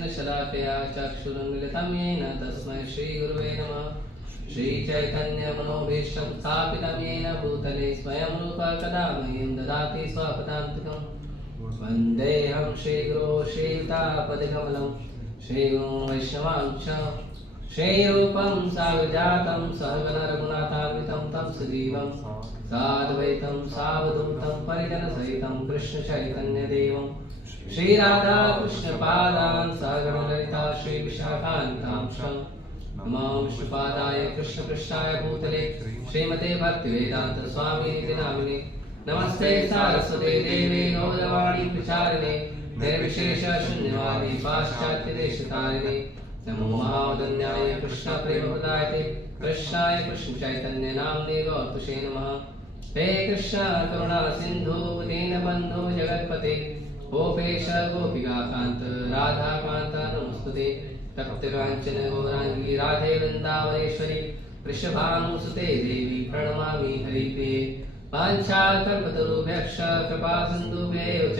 तेन शलाकया चक्षुरुन्मिलितं येन तस्मै श्रीगुरुवे नमः। श्रीचैतन्यमनोभीष्टं स्थापितं येन भूतले स्वयं रूपः कदा मह्यं ददाति स्वपदान्तिकम्। वन्देऽहं श्रीगुरो श्रीयुतापदकमलं श्रीगुरुं वैष्णवांश श्रीरूपं साग्रजातं सहगणरघुनाथान्वितं तं सजीवं साद्वैतं सावधूतं परिजनसहितं कृष्णचैतन्यदेवं श्रीराधाकृष्णपादान् सहगणललिता श्रीविशाखान्वितांशं नमो विष्णुपादाय कृष्णपृष्ठाय भूतले श्रीमते भक्तिवेदान्त स्वामिनिति नामिने नमस्ते सारस्वते देवे गौरवाणी प्रचारिणे निर्विशेष शून्यवादी पाश्चात्य देशतारिणे नमो महावदन्याय कृष्ण प्रेमप्रदायते कृष्णाय कृष्ण चैतन्य नाम्ने गौतुषे नमः। हे कृष्ण करुणा सिंधु दीनबन्धु जगत्पते गोपेश गोपिकान्त राधाकान्त नमोस्तुते। तप्तकाञ्चन गौराङ्गी राधे वृन्दावनेश्वरी वृषभानुसुते देवी प्रणमामि हरिप्रिये। वाञ्छाकल्पतरुभ्यश्च कृपासिन्धुभ्येव च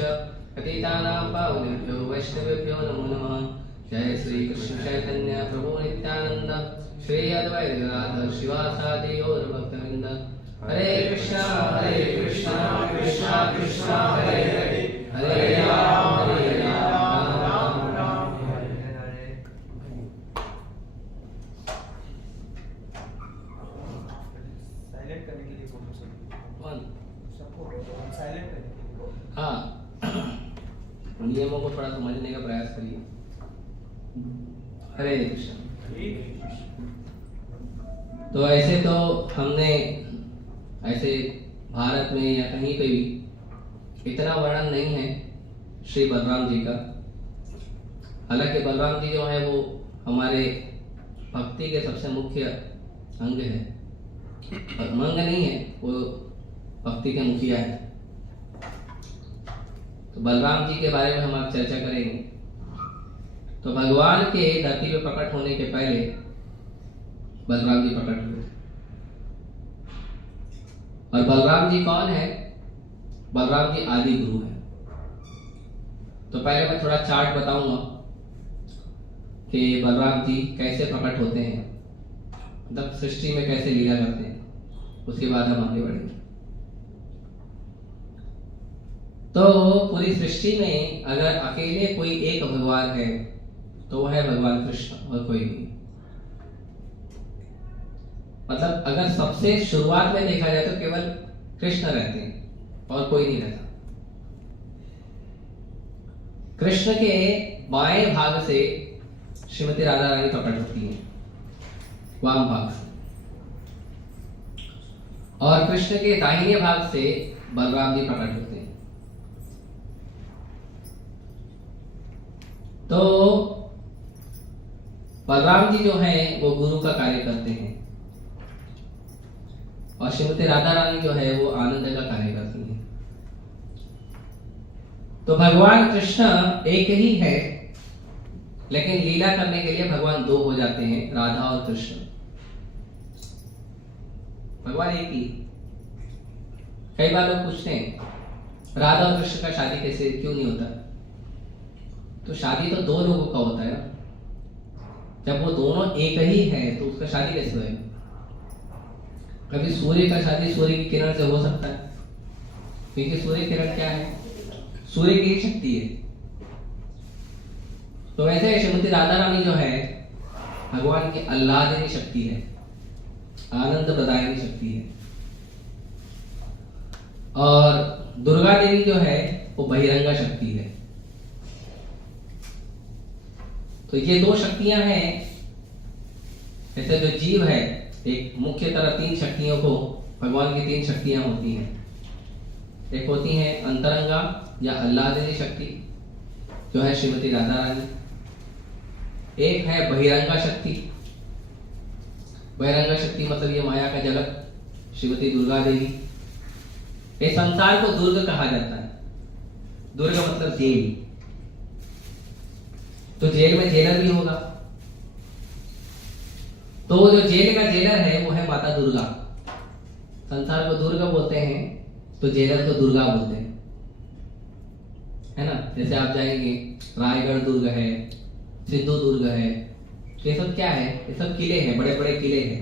पतितानां पावनेभ्यो वैष्णवेभ्यो नमो नमः। जय श्री कृष्ण चैतन्य प्रभु नित्यानंद श्री अद्वैत गदाधर शिवासादि गौर भक्तवृंद। हरे कृष्णा कृष्णा कृष्णा हरे हरे हरे राम राम राम हरे हरे। साइलेंट करने के लिए बोलो सबको साइलेंट करने के लिए। हाँ, नियमों को थोड़ा समझने का प्रयास करिए। हरे कृष्ण। तो ऐसे तो हमने ऐसे भारत में या कहीं पे भी इतना वर्णन नहीं है श्री बलराम जी का। हालांकि बलराम जी जो है वो हमारे भक्ति के सबसे मुख्य अंग है, मंग नहीं है, वो भक्ति के मुखिया है। तो बलराम जी के बारे में हम आज चर्चा करेंगे। तो भगवान के धरती पे प्रकट होने के पहले बलराम जी प्रकट हुए। और बलराम जी कौन है? बलराम जी आदि गुरु है। तो पहले मैं थोड़ा चार्ट बताऊंगा कि बलराम जी कैसे प्रकट होते हैं, मतलब सृष्टि में कैसे लीला करते हैं, उसके बाद हम आगे बढ़ेंगे। तो पूरी सृष्टि में अगर अकेले कोई एक भगवान है तो वह है भगवान कृष्ण और कोई नहीं। मतलब अगर सबसे शुरुआत में देखा जाए तो केवल कृष्ण रहते हैं और कोई नहीं रहता। कृष्ण के बाएं भाग से श्रीमती राधा रानी प्रकट होती है, वाम भाग से, और कृष्ण के दाहिने भाग से बलराम जी प्रकट होते हैं। तो बलराम जी जो है वो गुरु का कार्य करते हैं और श्रीमती राधा रानी जो है वो आनंद का कार्य करती है। तो भगवान कृष्ण एक ही है, लेकिन लीला करने के लिए भगवान दो हो जाते हैं, राधा और कृष्ण। भगवान एक ही। कई बार लोग पूछते हैं राधा और कृष्ण का शादी कैसे क्यों नहीं होता? तो शादी तो दो लोगों का होता है ना। जब वो दोनों एक ही है तो उसका शादी कैसे होएगा? कभी सूर्य का शादी सूर्य की किरण से हो सकता है, क्योंकि सूर्य किरण क्या है? सूर्य की शक्ति है। तो वैसे श्रीमती राधा रानी जो है भगवान की आह्लादनी शक्ति है, आनंद प्रदायनी शक्ति है। और दुर्गा देवी जो है वो बहिरंगा शक्ति है। तो ये दो शक्तियां हैं। ऐसे जो जीव है, एक मुख्य तरह तीन शक्तियों को, भगवान की तीन शक्तियां होती हैं। एक होती है अंतरंगा या आह्लादनी शक्ति जो है श्रीमती राधा रानी। एक है बहिरंगा शक्ति। बहिरंगा शक्ति मतलब ये माया का जगत, श्रीमती दुर्गा देवी। इस संसार को दुर्ग कहा जाता है। दुर्ग मतलब जेल। तो जेल में जेलर भी होगा, तो जो जेल का जेलर है वो है माता दुर्गा। संसार को दुर्ग बोलते हैं तो जेलर को दुर्गा बोलते हैं, है ना। जैसे आप जाएंगे रायगढ़ दुर्ग है, सिंधु दुर्ग है, ये सब क्या है? ये सब किले हैं, बड़े बड़े किले हैं।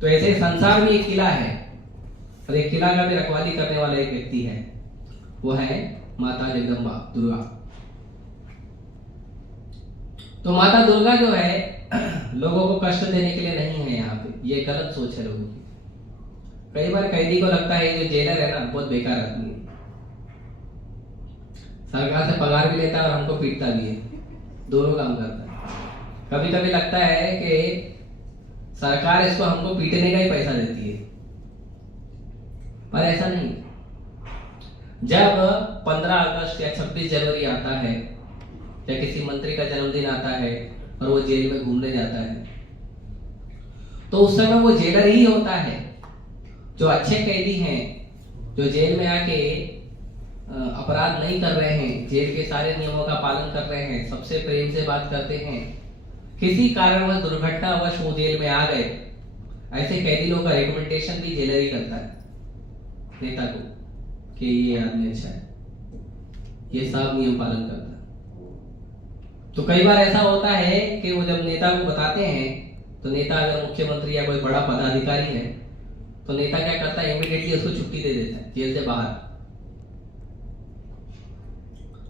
तो ऐसे संसार में एक किला है, और एक किला का भी रखवाली करने वाला एक व्यक्ति है, वो है माता जगदम्बा दुर्गा। तो माता दुर्गा जो है लोगों को कष्ट देने के लिए नहीं है यहाँ पे, ये गलत सोच है लोगों की। कई बार कैदी को लगता है ये जो जेलर है ना बहुत बेकार आदमी है, सरकार से पगार भी लेता है और हमको पीटता भी है, दोनों काम करता है। कभी कभी लगता है कि सरकार इसको हमको पीटने का ही पैसा देती है, पर ऐसा नहीं। जब 15 अगस्त या 26 जनवरी आता है या किसी मंत्री का जन्मदिन आता है और वो जेल में घूमने जाता है, तो उस समय वो जेलर ही होता है जो अच्छे कैदी हैं, जो जेल में आके अपराध नहीं कर रहे हैं, जेल के सारे नियमों का पालन कर रहे हैं, सबसे प्रेम से बात करते हैं, किसी कारणवश दुर्घटनावश वो जेल में आ गए, ऐसे कैदी लोगों का रिकमेंडेशन भी जेलर ही करता है नेता को कि ये आदमी अच्छा है, ये सब नियम पालन करता है। तो कई बार ऐसा होता है कि वो जब नेता को बताते हैं, तो नेता अगर मुख्यमंत्री या कोई बड़ा पदाधिकारी है तो नेता क्या करता है, इमीडिएटली उसको छुट्टी दे देता है जेल से बाहर।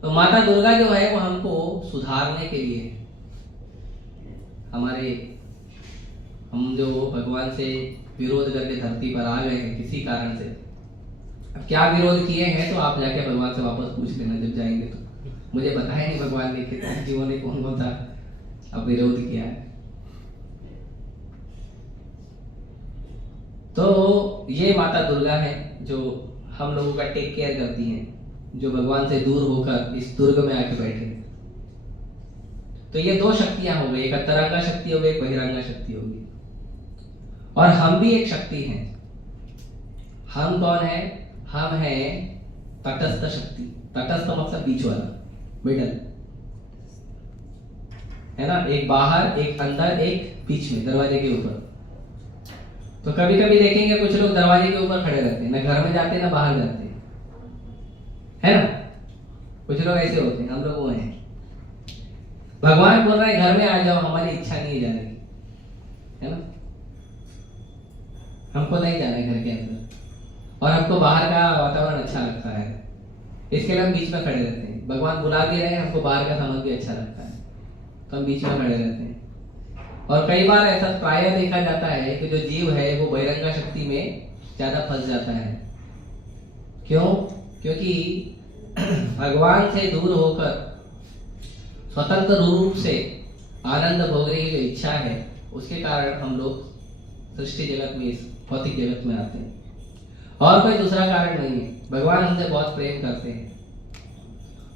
तो माता दुर्गा जो है वो हमको सुधारने के लिए, हम जो भगवान से विरोध करके धरती पर आ गए हैं किसी कारण से, अब क्या विरोध किए हैं तो आप जाके भगवान से वापस पूछ लेना जब जाएंगे। तो मुझे बताया नहीं भगवान ने कितने जीवों ने कौन कौन सा अब विरोध किया है। तो ये माता दुर्गा है जो हम लोगों का टेक केयर करती हैं, जो भगवान से दूर होकर इस दुर्ग में आके बैठे। तो ये दो शक्तियां हो गई, एक अंतरंगा शक्ति हो गई, एक बहिरंगा शक्ति होगी। और हम भी एक शक्ति हैं। हम कौन है? हम हैं तटस्थ शक्ति। तटस्थ मतलब बीच वाला, मिडल है ना, एक बाहर एक अंदर एक बीच में दरवाजे के ऊपर। तो कभी कभी देखेंगे कुछ लोग दरवाजे के ऊपर खड़े रहते हैं, ना घर में जाते हैं ना बाहर जाते हैं, है ना, कुछ लोग ऐसे होते हैं, हम लोग वो हैं। भगवान बोल रहे हैं घर में आ जाओ, हमारी इच्छा नहीं है जाने की, है ना, हमको नहीं जाना है घर के अंदर, और हमको बाहर का वातावरण अच्छा लगता है, इसके लिए हम बीच में खड़े रहते हैं। भगवान बुला भी रहे हैं, हमको बाहर का सामान भी अच्छा लगता है, तो हम बीच में खड़े रहते हैं। और कई बार ऐसा प्राय देखा जाता है कि जो जीव है वो बहिरंगा शक्ति में ज्यादा फंस जाता है। क्यों? क्योंकि भगवान से दूर होकर स्वतंत्र रूप से आनंद भोगने की जो इच्छा है, उसके कारण हम लोग सृष्टि जगत में, इस भौतिक जगत में आते हैं, और कोई दूसरा कारण नहीं है। भगवान हमसे बहुत प्रेम करते हैं।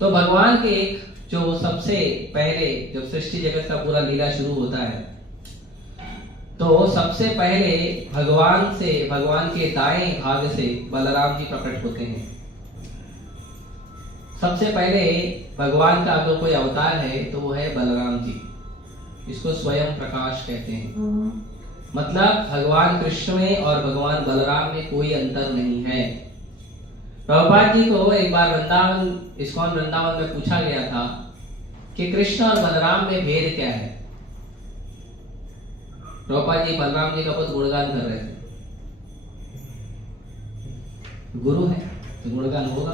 तो भगवान के एक जो सबसे पहले जब सृष्टि जगत का पूरा लीला शुरू होता है, तो सबसे पहले भगवान के दाएं भाग से बलराम जी प्रकट होते हैं। सबसे पहले भगवान का अगर कोई अवतार है तो वो है बलराम जी, इसको स्वयं प्रकाश कहते हैं। मतलब भगवान कृष्ण में और भगवान बलराम में कोई अंतर नहीं है। प्रभुपाद जी को एक बार इस्कॉन वृंदावन में पूछा गया था कि कृष्ण और बलराम में भेद क्या है। प्रभुपाद जी बलराम जी का बहुत गुणगान कर रहे थे, गुरु है तो गुणगान होगा।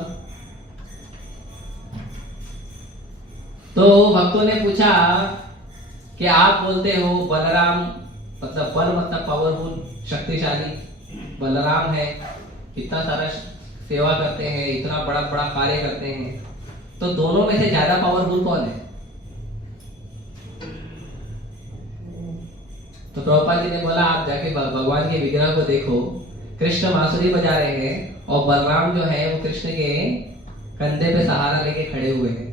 तो भक्तों ने पूछा कि आप बोलते हो बलराम मतलब बल मतलब पावरफुल, शक्तिशाली, बलराम है इतना सारा सेवा करते हैं, इतना बड़ा बड़ा कार्य करते हैं, तो दोनों में से ज्यादा पावरफुल कौन है? तो प्रभुपाद जी ने बोला आप जाके भगवान के विग्रह को देखो, कृष्ण बांसुरी बजा रहे हैं और बलराम जो है वो कृष्ण के कंधे पे सहारा लेके खड़े हुए हैं।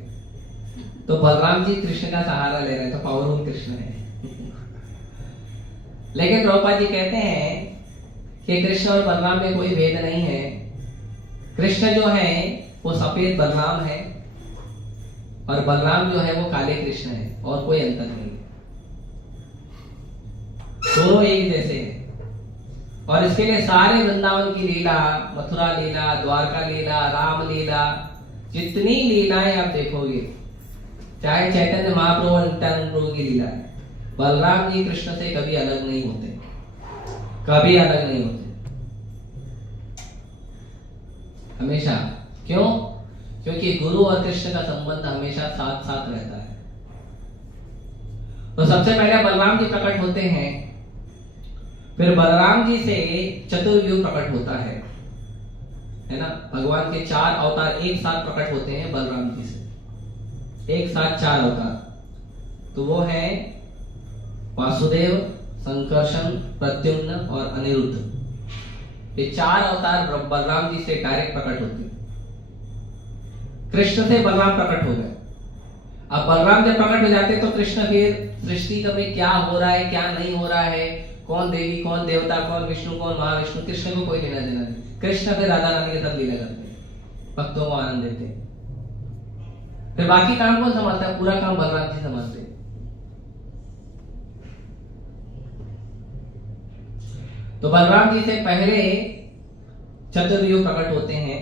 तो बलराम जी कृष्ण का सहारा ले रहे हैं, तो पावरफुल कृष्ण है। लेकिन प्रभुपाद जी कहते हैं कि कृष्ण और बलराम में कोई भेद नहीं है। कृष्ण जो है वो सफेद बलराम है और बलराम जो है वो काले कृष्ण है, और कोई अंतर नहीं है, दोनों एक जैसे हैं। और इसके लिए सारे वृंदावन की लीला, मथुरा लीला, द्वारका लीला, राम लीला, जितनी लीलाएं आप देखोगे चाहे चैतन्य महाप्रभु और नित्यानंद प्रभु की लीला है, बलराम जी कृष्ण से कभी अलग नहीं होते, कभी अलग नहीं होते, हमेशा। क्यों? क्योंकि गुरु और कृष्ण का संबंध हमेशा साथ साथ रहता है। तो सबसे पहले बलराम जी प्रकट होते हैं, फिर बलराम जी से चतुर्व्यूह प्रकट होता है ना। भगवान के 4 अवतार एक साथ प्रकट होते हैं बलराम जी से, एक साथ 4 अवतार। तो वो है वासुदेव, संकर्षण, प्रद्युम्न और अनिरुद्ध। ये 4 अवतार बलराम जी से डायरेक्ट प्रकट होते हैं। कृष्ण से बलराम प्रकट हो गए। अब बलराम जब प्रकट हो जाते तो कृष्ण फिर सृष्टि में क्या हो रहा है, क्या नहीं हो रहा है, कौन देवी, कौन देवता, कौन विष्णु, कौन महाविष्णु, कृष्ण को कोई लेना देना नहीं। कृष्ण फिर राधा रानी के साथ लीला करते हैं, भक्तों को आनंद देते हैं। फिर बाकी काम कौन संभालता है? पूरा काम बलराम जी संभालते हैं। तो बलराम जी से पहले चतुर्व्यूह प्रकट होते हैं,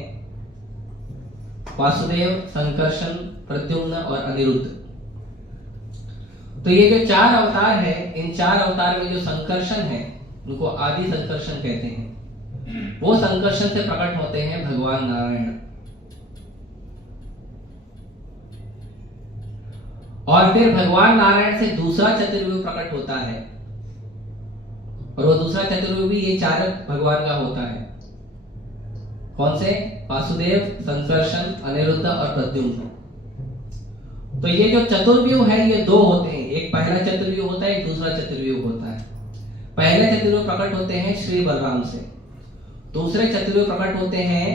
वासुदेव, संकर्षण, प्रद्युम्न और अनिरुद्ध। तो ये जो 4 अवतार है, इन 4 अवतार में जो संकर्षण है, उनको आदि संकर्षण कहते हैं। वो संकर्षण से प्रकट होते हैं भगवान नारायण। और फिर भगवान नारायण से दूसरा चतुर्व्यूह प्रकट होता है, और वो दूसरा चतुर्व्यूह भी ये 4 भगवान का होता है। कौन से? वासुदेव, संकर्षण, अनिरुद्ध और प्रद्युम्न। तो ये जो चतुर्व्यूह है ये 2 होते हैं, एक पहला चतुर्व्यूह होता है, एक दूसरा चतुर्व्यूह होता है। पहले चतुर्व्यूह प्रकट होते हैं श्री बलराम से, दूसरे चतुर्व्यूह प्रकट होते हैं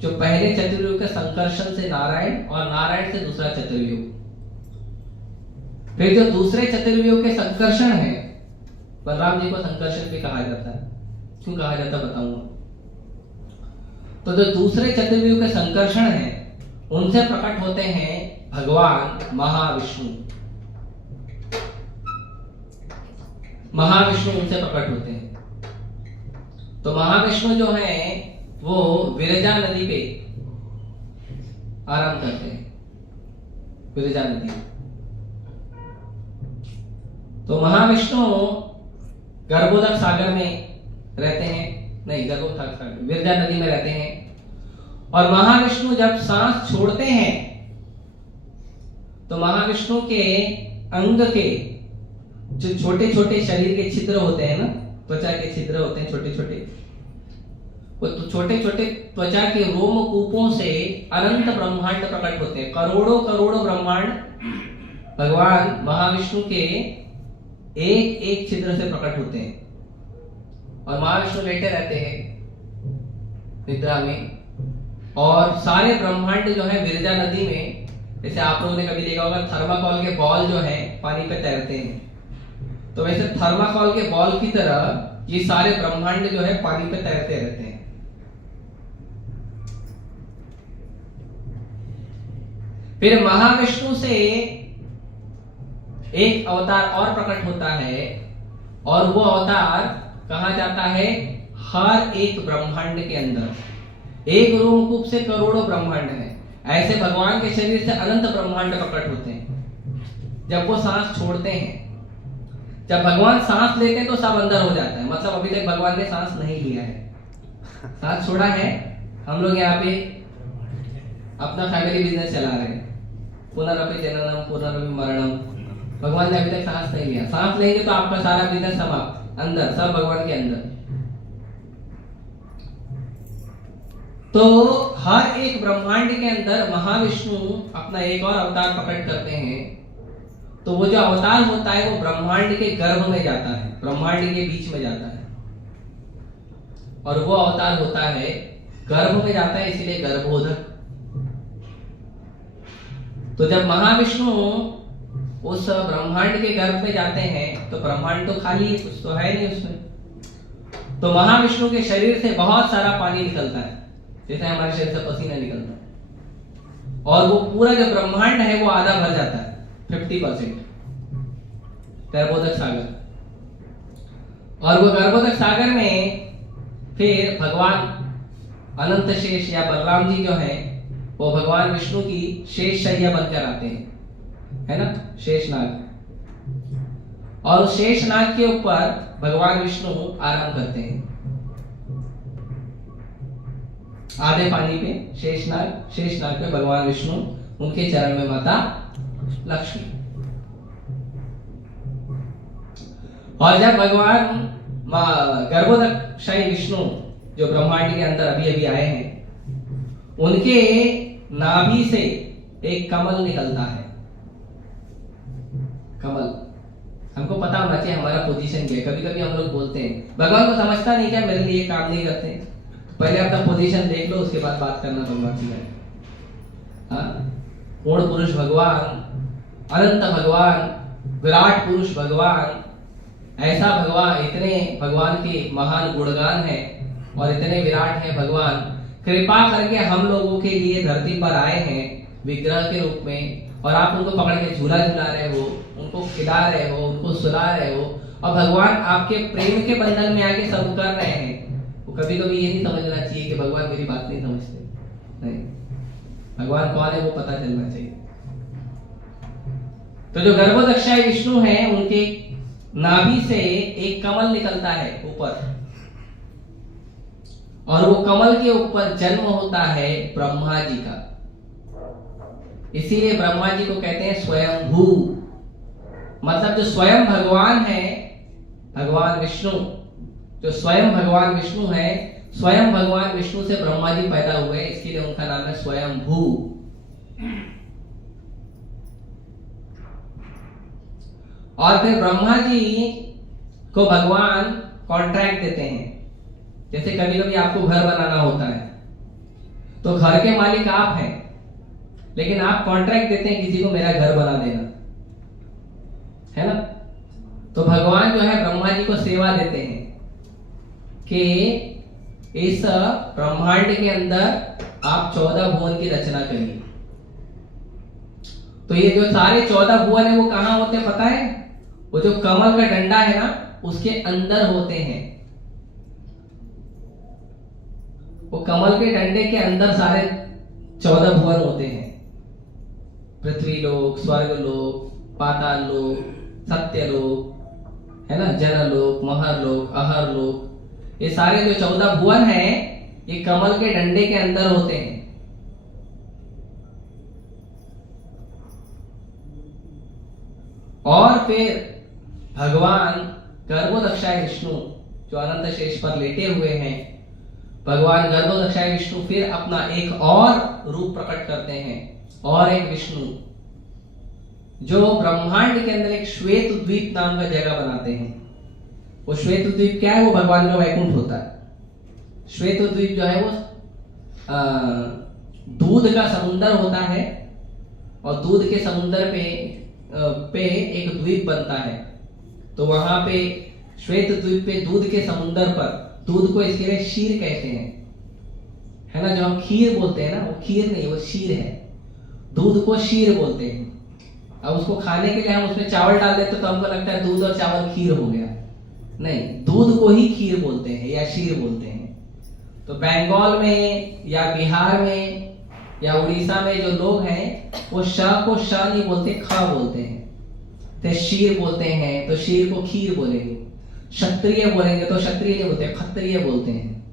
जो पहले चतुर्व्यूह के संकर्षण से नारायण, और नारायण से दूसरा चतुर्व्यूह। फिर जो दूसरे चतुर्व्यूह के संकर्षण है, बलराम जी को संकर्षण भी कहा जाता है। क्यों कहा जाता बताऊंगा। तो जो दूसरे चतुर्व्यूह के संकर्षण है, उनसे प्रकट होते हैं भगवान महाविष्णु। महाविष्णु उनसे प्रकट होते हैं। तो महाविष्णु जो है वो विरजा नदी पे आराम करते हैं, विरजा नदी। तो महाविष्णु गर्भोदक सागर में रहते हैं, नहीं गर्भोदक सागर, विरजा नदी में रहते हैं। और महाविष्णु जब सांस छोड़ते हैं तो महाविष्णु के अंग के जो छोटे छोटे शरीर के छिद्र होते हैं ना, त्वचा के छिद्र होते हैं छोटे छोटे, वो तो छोटे छोटे त्वचा के रोमकूपों से अनंत ब्रह्मांड प्रकट होते हैं। करोड़ों करोड़ों ब्रह्मांड भगवान महाविष्णु के एक एक छिद्र से प्रकट होते हैं। और महाविष्णु लेटे रहते हैं निद्रा में, और सारे ब्रह्मांड जो है विरजा नदी में, जैसे आप लोगों ने कभी देखा होगा थर्माकोल के बॉल जो है पानी पे तैरते हैं, तो वैसे थर्माकोल के बॉल की तरह ये सारे ब्रह्मांड जो है पानी पे तैरते रहते हैं। फिर महाविष्णु से एक अवतार और प्रकट होता है, और वो अवतार कहा जाता है हर एक ब्रह्मांड के अंदर। एक रोमकूप से करोड़ों ब्रह्मांड है, ऐसे भगवान के शरीर से अनंत ब्रह्मांड प्रकट होते हैं जब वो सांस छोड़ते हैं। जब भगवान सांस लेते हैं तो सब अंदर हो जाता है, मतलब अभी तक भगवान ने सांस नहीं लिया है, सांस छोड़ा है। हम लोग यहाँ पे अपना फैमिली बिजनेस चला रहे हैं, पुनरपि जननम पुनरपि मरणम। भगवान ने अभी तक सांस नहीं लिया, सांस लेंगे तो आपका सारा बिजनेस समाप्त, अंदर सब भगवान के अंदर। तो हर एक ब्रह्मांड के अंदर महाविष्णु अपना एक और अवतार प्रकट करते हैं। तो वो जो अवतार होता है वो ब्रह्मांड के गर्भ में जाता है, ब्रह्मांड के बीच में जाता है, और वो अवतार होता है गर्भ में जाता है, इसलिए गर्भोदक। तो जब महाविष्णु उस ब्रह्मांड के गर्भ में जाते हैं तो ब्रह्मांड तो खाली है, कुछ तो है नहीं उसमें। तो महाविष्णु के शरीर से बहुत सारा पानी निकलता है, जैसे हमारे शरीर से पसीना निकलता है, और वो पूरा जो ब्रह्मांड है वो आधा भर जाता है, 50%। गर्भोदक सागर, और वो गर्भोदक सागर में फिर भगवान अनंत शेष या बलराम जी जो है वो भगवान विष्णु की शेष शैया बनकर आते हैं। है ना, शेषनाग। और उस शेषनाग के ऊपर भगवान विष्णु आराम करते हैं, आधे पानी पे शेषनाग पे भगवान विष्णु, उनके चरण में माता लक्ष्मी। और जब भगवान गर्भोदकशाही विष्णु जो ब्रह्मांड के अंदर अभी अभी आए हैं, उनके नाभि से एक कमल निकलता है। कमल, हमको पता होना चाहिए हमारा पोजीशन क्या है। कभी कभी हम लोग बोलते हैं भगवान को समझता नहीं क्या, मेरे लिए काम नहीं करते। पहले अपना पोजीशन देख लो, उसके बाद बात करना भगवान की है। पूर्ण पुरुष भगवान, अनंत भगवान, विराट पुरुष भगवान, ऐसा भगवान, इतने भगवान के महान गुणगान है और इतने विराट है भगवान। कृपा करके हम लोगों के लिए धरती पर आए हैं विग्रह के रूप में, और आप उनको पकड़ के झूला झुला रहे हो, उनको खिला रहे हो, उनको सुला रहे हो, और भगवान आपके प्रेम के बंधन में आके सब कर रहे हैं। वो कभी कभी ये नहीं समझना चाहिए कि भगवान मेरी बात नहीं समझते। नहीं, भगवान कौन है वो पता चलना चाहिए। तो जो गर्भोदकशाही विष्णु हैं, उनके नाभि से एक कमल निकलता है ऊपर, और वो कमल के ऊपर जन्म होता है ब्रह्मा जी का। इसीलिए ब्रह्मा जी को कहते हैं स्वयंभू, मतलब जो स्वयं भगवान है, भगवान विष्णु, जो स्वयं भगवान विष्णु है, स्वयं भगवान विष्णु से ब्रह्मा जी पैदा हुए, इसके लिए उनका नाम है स्वयंभू। और फिर ब्रह्मा जी को भगवान कॉन्ट्रैक्ट देते हैं। जैसे कभी कभी आपको घर बनाना होता है, तो घर के मालिक आप हैं, लेकिन आप कॉन्ट्रैक्ट देते हैं किसी को मेरा घर बना देना, है ना। तो भगवान जो है ब्रह्मा जी को सेवा देते हैं कि इस ब्रह्मांड के अंदर आप 14 भुवन की रचना करिए। तो ये जो सारे 14 भुवन है वो कहां होते हैं पता है? वो जो कमल का डंडा है ना, उसके अंदर होते हैं। वो कमल के डंडे के अंदर सारे 14 भुवन होते हैं। पृथ्वी लोक, स्वर्ग लोक, पाताल लोक, सत्य लोक, है ना, जनलोक, महरलोक, अहरलोक, ये सारे जो 14 भुवन हैं, ये कमल के डंडे के अंदर होते हैं। और फिर भगवान गर्भोदकशाही विष्णु जो अनंत शेष पर लेटे हुए हैं, भगवान गर्भोदकशाही विष्णु फिर अपना एक और रूप प्रकट करते हैं, और एक विष्णु जो ब्रह्मांड के अंदर एक श्वेत द्वीप नाम का जगह बनाते हैं। वो श्वेत द्वीप क्या है? वो भगवान का वैकुंठ होता है। श्वेत द्वीप जो है वो दूध का समुंदर होता है, और दूध के समुंदर पे एक द्वीप बनता है। तो वहां पे श्वेत द्वीप पे दूध के समुंदर पर, दूध को इसके लिए क्षीर कहते हैं, है ना। जो हम खीर बोलते हैं ना, वो खीर नहीं, वो क्षीर है। दूध को क्षीर बोलते हैं। अब उसको खाने के लिए हम उसमें चावल डाल देते तो हमको लगता है दूध और चावल खीर हो गया। नहीं, दूध को ही खीर बोलते हैं या क्षीर बोलते हैं। तो बंगाल में या बिहार में या उड़ीसा में जो लोग हैं, वो श को श नहीं बोलते, ख बोलते हैं। तो शीर बोलते हैं तो शीर को खीर बोलेंगे। क्षत्रिय बोलेंगे तो क्षत्रिय नहीं बोलते, खत्रिय बोलते हैं।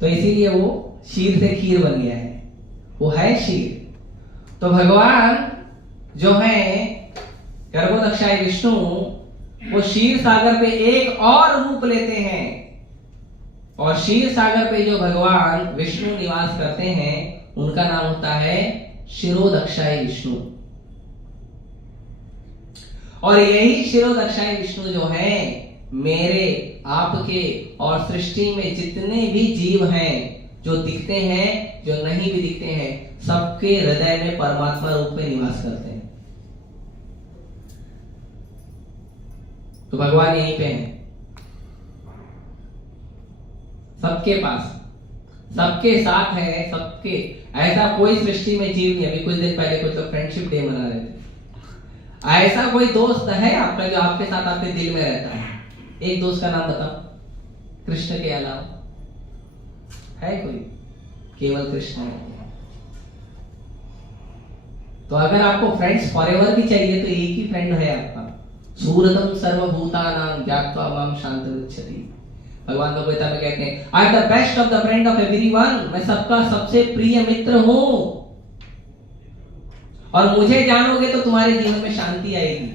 तो इसीलिए वो शीर से खीर बन गया है, वो है शीर। तो भगवान जो है गर्भोदकशाही विष्णु, वो क्षीर सागर पे एक और रूप लेते हैं, और क्षीर सागर पे जो भगवान विष्णु निवास करते हैं, उनका नाम होता है क्षीरोदकशाही विष्णु। और यही क्षीरोदकशाही विष्णु जो है, मेरे, आपके और सृष्टि में जितने भी जीव हैं, जो दिखते हैं, जो नहीं भी दिखते हैं, सबके हृदय में परमात्मा रूप में निवास करते हैं। तो भगवान यहीं पे हैं, सबके पास, सबके साथ है, सबके। ऐसा कोई सृष्टि में जीव नहीं। अभी कुछ दिन पहले कुछ लोग फ्रेंडशिप डे मना रहे थे। ऐसा कोई दोस्त है आपका जो आपके साथ आपके दिल में रहता है? एक दोस्त का नाम बताओ कृष्ण के अलावा, है कोई? केवल कृष्ण है। तो अगर आपको फ्रेंड्स फॉरएवर भी चाहिए तो एक ही फ्रेंड है आपका, सूरतम सर्वभूतानां ज्ञात्वा माम शांतिमुच्यते। भगवान तो गीता में कहते हैं I am the best of the friend of everyone, मैं सबका सबसे प्रिय मित्र हूं, और मुझे जानोगे तो तुम्हारे जीवन में शांति आएगी।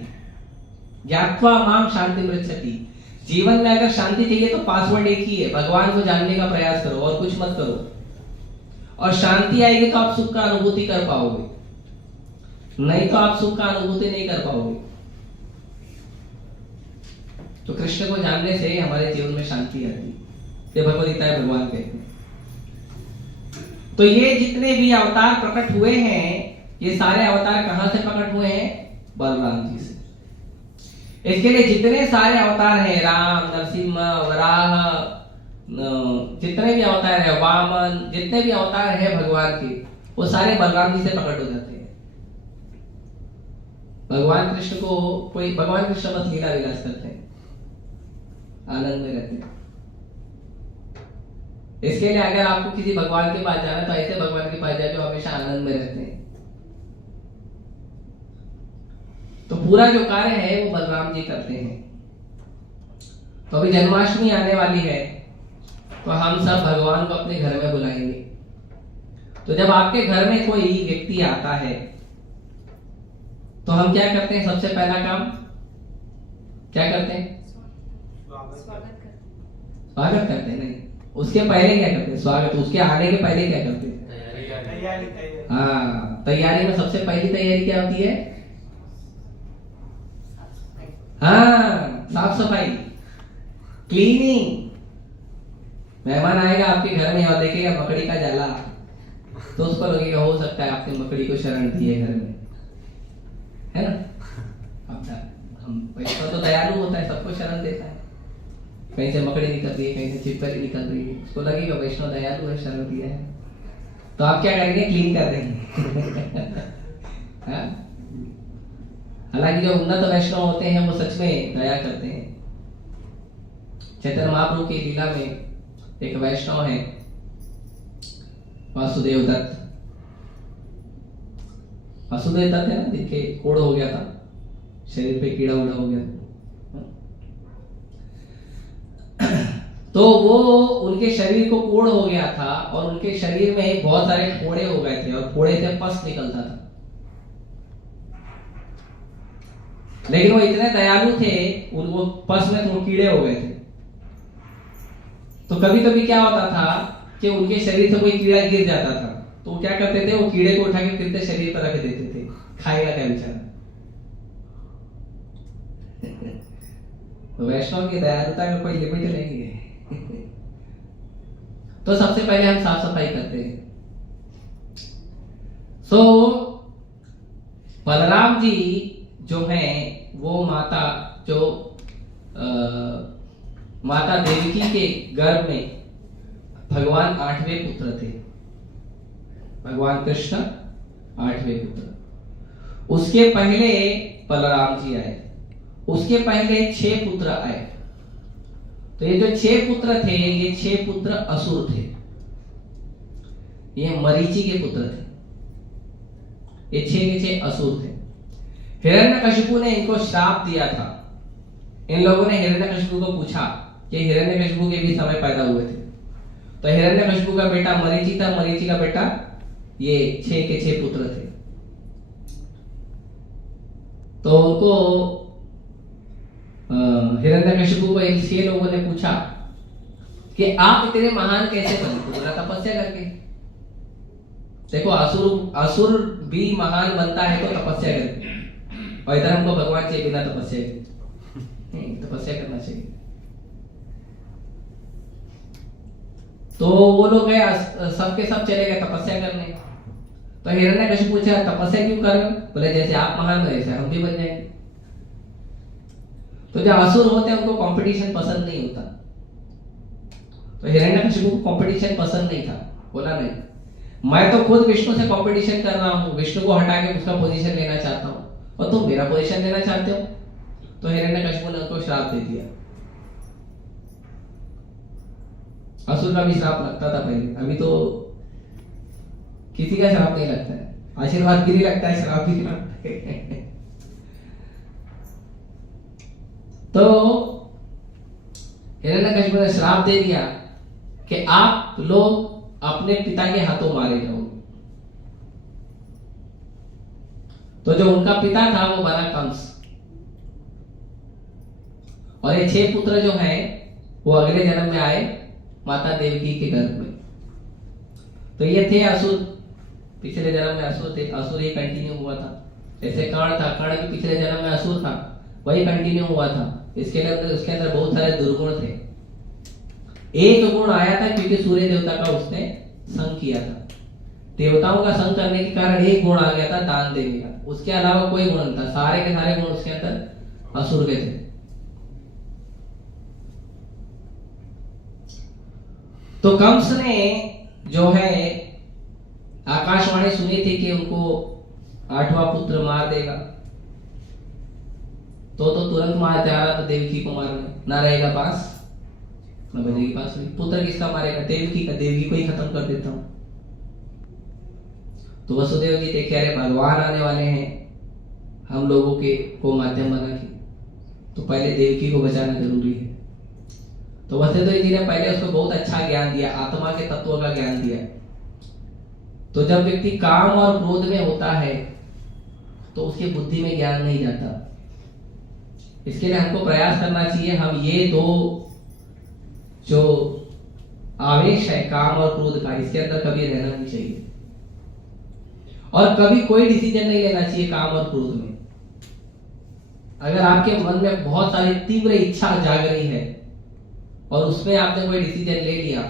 ज्ञात्वा माम शांतिमुच्यते, जीवन में अगर शांति चाहिए तो पासवर्ड एक ही है, भगवान को जानने का प्रयास करो और कुछ मत करो, और शांति आएगी तो आप सुख का अनुभूति कर पाओगे, नहीं तो आप सुख का अनुभूति नहीं कर पाओगे। तो कृष्ण को जानने से हमारे जीवन में शांति आती है, ये भगवद गीता भगवान कहते हैं। तो ये जितने भी अवतार प्रकट हुए हैं, ये सारे अवतार कहां से प्रकट हुए हैं? बलराम जी से। इसके लिए जितने सारे अवतार हैं, राम, नरसिंह, वराह, जितने भी अवतार है, वामन, जितने भी अवतार है भगवान के, वो सारे बलराम जी से प्रकट हो जाते हैं। भगवान कृष्ण को कोई, भगवान कृष्ण बस लीला विलास करते हैं, आनंद में रहते हैं। इसके लिए अगर आपको किसी भगवान के पास जाना तो ऐसे भगवान के पास जाए जो हमेशा आनंद में रहते हैं। तो पूरा जो कार्य है वो बलराम जी करते हैं। तो अभी जन्माष्टमी आने वाली है, तो हम सब भगवान को अपने घर में बुलाएंगे। तो जब आपके घर में कोई व्यक्ति आता है तो हम क्या करते हैं? सबसे पहला काम क्या करते हैं? स्वागत करते हैं। नहीं, उसके पहले क्या करते हैं? स्वागत। उसके आने के पहले क्या करते हैं? तैयारी। हाँ, तैयारी में सबसे पहली तैयारी क्या होती है? हाँ, साफ सफाई, क्लीनिंग। मेहमान आएगा आपके घर में और देखेगा मकड़ी का जाला, तो उसको लगेगा हो सकता है आपने मकड़ी को शरण दी है घर में, है ना? हम वैष्णव तो दयालु होता है, सबको शरण देता है। कहीं से मकड़ी निकल रही है, कहीं से छिपकली निकल रही है, उसको लगेगा वैष्णव दयालु है, शरण दिया है। तो आप क्या करेंगे? क्लीन कर देंगे। हाँ? हालांकि जो उन्नत वैष्णव होते हैं वो सच में दया करते हैं। चैतन्य महाप्रभु की लीला में एक वैष्णव है वासुदेव दत्त। वासुदेव दत्त है ना, जिनके कोड़ हो गया था, शरीर पे कीड़ा उड़ा हो गया था। तो वो, उनके शरीर को कोड़ हो गया था और उनके शरीर में बहुत सारे फोड़े हो गए थे और फोड़े से पस निकलता था। लेकिन वो इतने दयालु थे, उनको पस में तो कीड़े हो गए थे। तो कभी कभी क्या होता था कि उनके शरीर से कोई कीड़ा गिर जाता था, तो वो क्या करते थे? वो कीड़े को उठा के फिर से शरीर पर रख देते थे। खाएगा क्या बेचारा? तो वैष्णव की दयालुता का कोई लिमिट नहीं है। तो सबसे पहले हम साफ सफाई करते हैं। सो बलराम जी जो हैं वो माता, जो माता देवकी के गर्भ में भगवान 8वें पुत्र थे। भगवान कृष्ण 8वें पुत्र। उसके पहले बलराम जी आए, उसके पहले 6 पुत्र आए। तो ये जो 6 पुत्र थे, ये 6 पुत्र असुर थे, ये मरीचि के पुत्र थे। ये 6 के 6 असुर थे। हिरण्यकशिपु ने इनको श्राप दिया था। इन लोगों ने हिरण्यकशिपु को पूछा कि हिरण्यकशिपु के भी समय पैदा हुए थे। तो हिरण्यकशिपु का बेटा मरीचि था, मरीचि का बेटा, ये 6 के 6 पुत्र थे। तो उनको हिरण्यकशिपु को इन 6 लोगों ने पूछा कि आप इतने महान कैसे बने? तो बोला तपस्या करके। देखो, असुर भी महान बनता है तो तपस्या करके, और इधर हमको भगवान चाहिए बिना तपस्या के। तपस्या करना चाहिए। तो वो लोग गए, सबके सब चले गए तपस्या करने। तो हिरण्यकशिपु पूछा तपस्या क्यों कर रहे हो? बोले जैसे आप महान बने, हम भी बन जाएंगे। तो जो असुर होते हैं उनको कंपटीशन पसंद नहीं होता। तो हिरण्यकशिपु को कंपटीशन पसंद नहीं था। बोला नहीं, मैं तो खुद विष्णु से कंपटीशन कर रहा हूँ, विष्णु को हटा के उसका पोजीशन लेना चाहता हूँ, और तुम मेरा पोजीशन लेना चाहते हो। तो हिरण्यकशिपु ने उनको श्राप दे दिया। असुर का भी श्राप लगता था पहले, अभी तो किसी का श्राप नहीं लगता है। आशीर्वाद भी नहीं लगता है, शराब भी नहीं लगता है। तो हिरण्यकशिपु ने श्राप दे दिया कि आप लोग अपने पिता के हाथों मारे जाओगे। तो जो उनका पिता था वो बना कंस, और ये 6 पुत्र जो हैं वो अगले जन्म में आए माता देवकी के गर्भ में। तो ये थे असुर, पिछले जन्म में असुर थे, असुर ही कंटिन्यू हुआ था। जैसे कर्ण था, कर्ण भी पिछले जन्म में असुर था, वही कंटिन्यू हुआ था। इसके अंदर उसके अंदर बहुत सारे दुर्गुण थे। एक गुण आया था क्योंकि सूर्य देवता का उसने संग किया था। देवताओं का संग करने के कारण एक गुण आ गया था, दान देने का। उसके अलावा कोई गुण नहीं था, सारे के सारे गुण उसके अंदर असुर के थे। तो कंस ने जो है आकाशवाणी सुनी थी कि उनको 8वां पुत्र मार देगा, तो तुरंत मार जा रहा था देवकी को मारने। ना रहेगा पास न बजेगी बांसुरी। पुत्र किसका मारेगा? देवकी का। देवकी को ही खत्म कर देता हूं। तो वसुदेव जी देखे अरे भगवान आने वाले हैं, हम लोगों के को माध्यम बना के, तो पहले देवकी को बचाना जरूरी है। तो वसुदेव जी ने पहले उसको बहुत अच्छा ज्ञान दिया, आत्मा के तत्वों का ज्ञान दिया। तो जब व्यक्ति काम और क्रोध में होता है तो उसकी बुद्धि में ज्ञान नहीं जाता। इसके लिए हमको प्रयास करना चाहिए, हम ये दो जो आवेश है काम और क्रोध का, इसके अंदर कभी रहना नहीं चाहिए। और कभी कोई डिसीजन नहीं लेना चाहिए काम और क्रोध में। अगर आपके मन में बहुत सारी तीव्र इच्छा जाग रही है और उसमें आपने कोई डिसीजन ले लिया,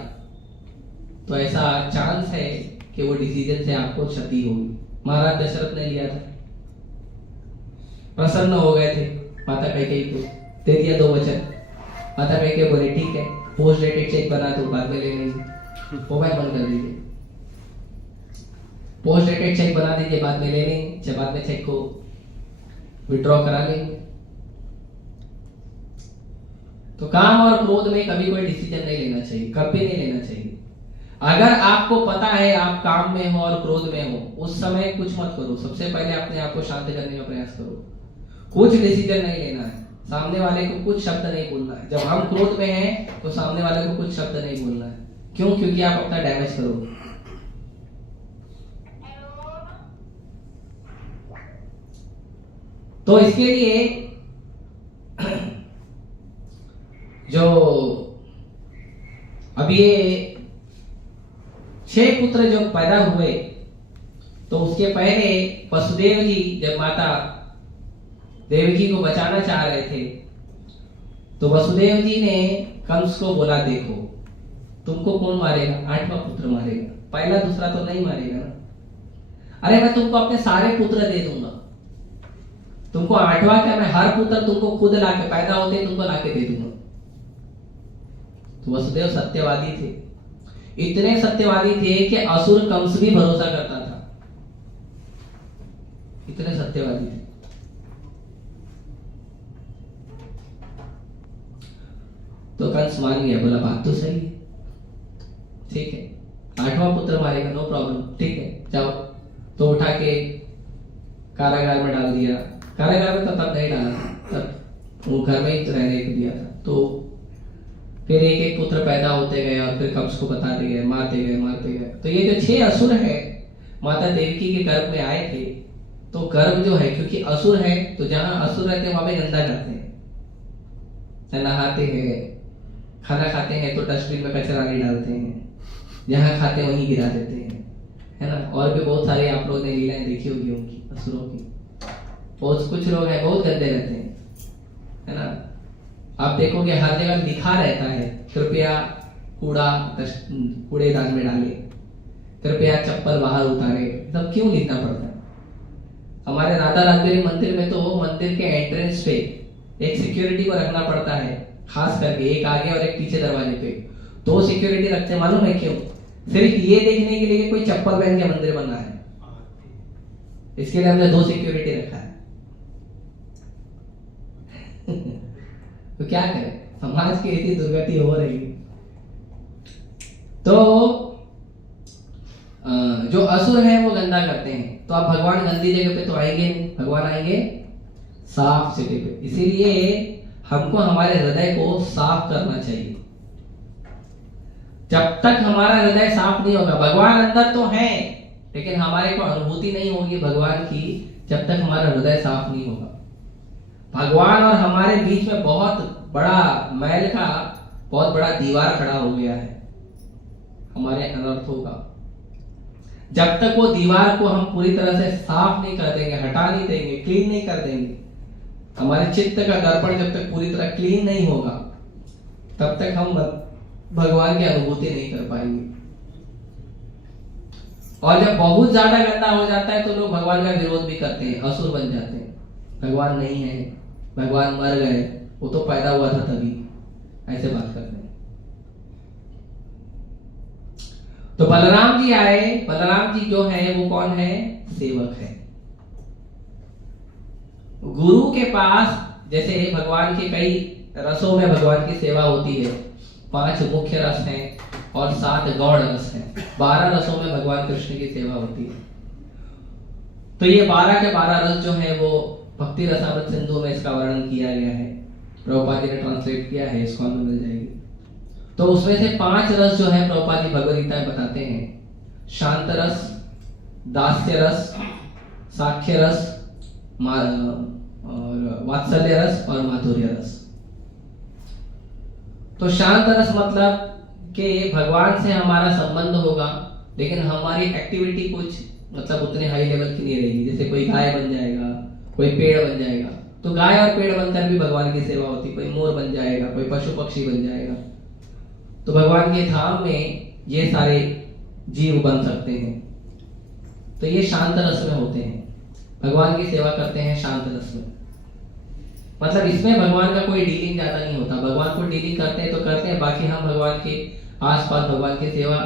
तो ऐसा चांस है कि वो डिसीजन से आपको क्षति होगी। महाराज दशरथ ने लिया था, प्रसन्न हो गए थे माता कैकेयी को, दे दिया 2 वचन। माता कैकेयी बोले ठीक है, पोस्ट डेटेड चेक बना दो, बाद में ले लेंगे, मोबाइल बंद कर दीजिए। पोस्ट डेटेड चेक बना दीजिए, बाद में ले लेंगे, बाद में चेक को विड्रॉ करा लेंगे। तो काम और क्रोध में कभी कोई डिसीजन नहीं लेना चाहिए, कभी नहीं लेना चाहिए। अगर आपको पता है आप काम में हो और क्रोध में हो, उस समय कुछ मत करो। सबसे पहले अपने आप को शांत करने का प्रयास करो। कुछ डिसीजन नहीं लेना है, सामने वाले को कुछ शब्द नहीं बोलना है। जब हम क्रोध में हैं तो सामने वाले को कुछ शब्द नहीं बोलना है। क्यों? क्योंकि आप अपना डैमेज करोगे। तो इसके लिए जो अब ये 6 पुत्र जो पैदा हुए, तो उसके पहले वसुदेव जी जब माता देवकी को बचाना चाह रहे थे, तो वसुदेव जी ने कंस को बोला देखो तुमको कौन मारेगा? 8वां पुत्र मारेगा, पहला दूसरा तो नहीं मारेगा ना। अरे मैं तुमको अपने सारे पुत्र दे दूंगा, तुमको 8वां क्या, मैं हर पुत्र तुमको खुद लाके पैदा होते तुमको लाके दे दूंगा। तो वसुदेव सत्यवादी थे, इतने सत्यवादी थे कि असुर कंस भी भरोसा करता था, इतने सत्यवादी थे। तो कंस मान गया, बोला बात तो सही है, ठीक है 8वां पुत्र मारेगा, नो प्रॉब्लम, ठीक है जाओ। तो उठा के कारागार में डाल दिया। कारागार में तो तब नहीं डाला, तब वो घर में ही रहने को दिया था। तो फिर एक एक पुत्र पैदा होते गए और फिर कंस को बताते गए, मारते गए, मारते गए। तो ये जो 6 असुर है माता देवकी के गर्भ में आए थे, तो गर्भ जो है क्योंकि असुर है, तो जहां असुर रहते हैं वहां पे गंदा करते हैं, नहाते हैं, खाना खाते हैं तो डस्टबिन में कचरा नहीं डालते हैं, जहां खाते हैं वहीं गिरा देते हैं, है ना। और भी बहुत सारे आप लोगों ने लीलाएं देखी होगी उनकी, असुरों की। बहुत कुछ लोग हैं बहुत गंदे रहते हैं, है ना। आप देखोगे हर जगह लिखा रहता है कृपया कूड़ेदान में डाले, कृपया चप्पल बाहर उतारे। तब क्यों लिखना पड़ता है? हमारे राधा राजगिरी मंदिर में तो मंदिर के एंट्रेंस पे एक सिक्योरिटी को रखना पड़ता है, खास करके एक आगे और एक पीछे दरवाजे पे 2 सिक्योरिटी रखते हैं। मालूम है क्यों? सिर्फ ये देखने के लिए कि कोई चप्पल पहन के मंदिर बना है, इसके लिए हमने 2 सिक्योरिटी रखा है। तो क्या करें, समाज की इतनी दुर्गति हो रही है। तो जो असुर है वो गंदा करते हैं, तो आप भगवान गंदी जगह पे तो आएंगे नहीं, भगवान आएंगे साफ जगह पे। इसीलिए हमको हमारे हृदय को साफ करना चाहिए। जब तक हमारा हृदय साफ नहीं होगा, भगवान अंदर तो है लेकिन हमारे को अनुभूति नहीं होगी भगवान की जब तक हमारा हृदय साफ नहीं होगा। भगवान और हमारे बीच में बहुत बड़ा मैल का बहुत बड़ा दीवार खड़ा हो गया है हमारे अनर्थों का। जब तक वो दीवार को हम पूरी तरह से साफ नहीं कर देंगे, हटा नहीं देंगे, क्लीन नहीं कर देंगे, हमारे चित्त का दर्पण जब तक पूरी तरह क्लीन नहीं होगा तब तक हम भगवान की अनुभूति नहीं कर पाएंगे। और जब बहुत ज्यादा गंदा हो जाता है तो लोग भगवान का विरोध भी करते हैं, असुर बन जाते हैं, भगवान नहीं है, भगवान मर गए, वो तो पैदा हुआ था तभी, ऐसे बात करते हैं। तो बलराम जी आए। बलराम जी जो है वो कौन है? सेवक है। गुरु के पास जैसे भगवान के कई रसों में भगवान की सेवा होती है, 5 मुख्य रस हैं और 7 गौड़ रस हैं, 12 रसों में भगवान कृष्ण की सेवा होती है। तो ये 12 के 12 रस जो है वो भक्ति रसामृत सिंधु में इसका वर्णन किया गया है, प्रभुपाद जी ने ट्रांसलेट किया है, इसको हमें मिल जाएगी। तो उसमें से 5 रस जो है प्रभुपाद जी भगवद गीता में बताते हैं, शांत रस, दास्य रस, साख्य रस और वात्सल्य रस और माधुर्य रस। तो शांत रस मतलब कि भगवान से हमारा संबंध होगा लेकिन हमारी एक्टिविटी कुछ मतलब उतने हाई लेवल की नहीं रहेगी। जैसे कोई गाय बन जाएगा, कोई पेड़ बन जाएगा, तो गाय और पेड़ बनकर भी भगवान की सेवा होती। कोई मोर बन जाएगा, कोई पशु पक्षी बन जाएगा, तो भगवान के धाम में ये सारे जीव बन सकते हैं। तो ये शांत रस में होते हैं, भगवान की सेवा करते हैं शांत रस में। मतलब इसमें भगवान का कोई डीलिंग ज्यादा नहीं होता, भगवान को डीलिंग करते हैं तो करते हैं, बाकी हम भगवान के आसपास भगवान की सेवा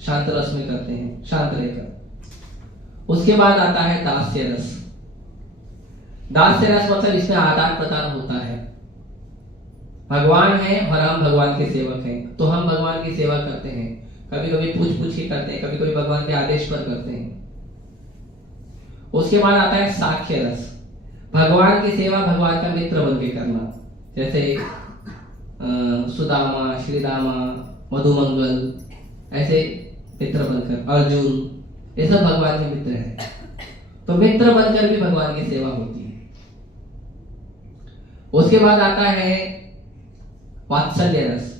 शांत रस में करते हैं, शांत रहकर। उसके बाद आता है दास्य रस। दास्य रस मतलब इसमें आदान प्रदान होता है, भगवान है और हम भगवान के सेवक हैं, तो हम भगवान की सेवा करते हैं, कभी कभी पूछ के करते हैं, कभी कभी भगवान के आदेश पर करते हैं। उसके बाद आता है साख्य रस। भगवान की सेवा भगवान का मित्र बन के करना, जैसे सुदामा, श्रीदामा, मधुमंगल, ऐसे मित्र बनकर, अर्जुन, ये सब भगवान के मित्र हैं। तो मित्र बनकर भी भगवान की सेवा होती है। उसके बाद आता है वात्सल्य रस।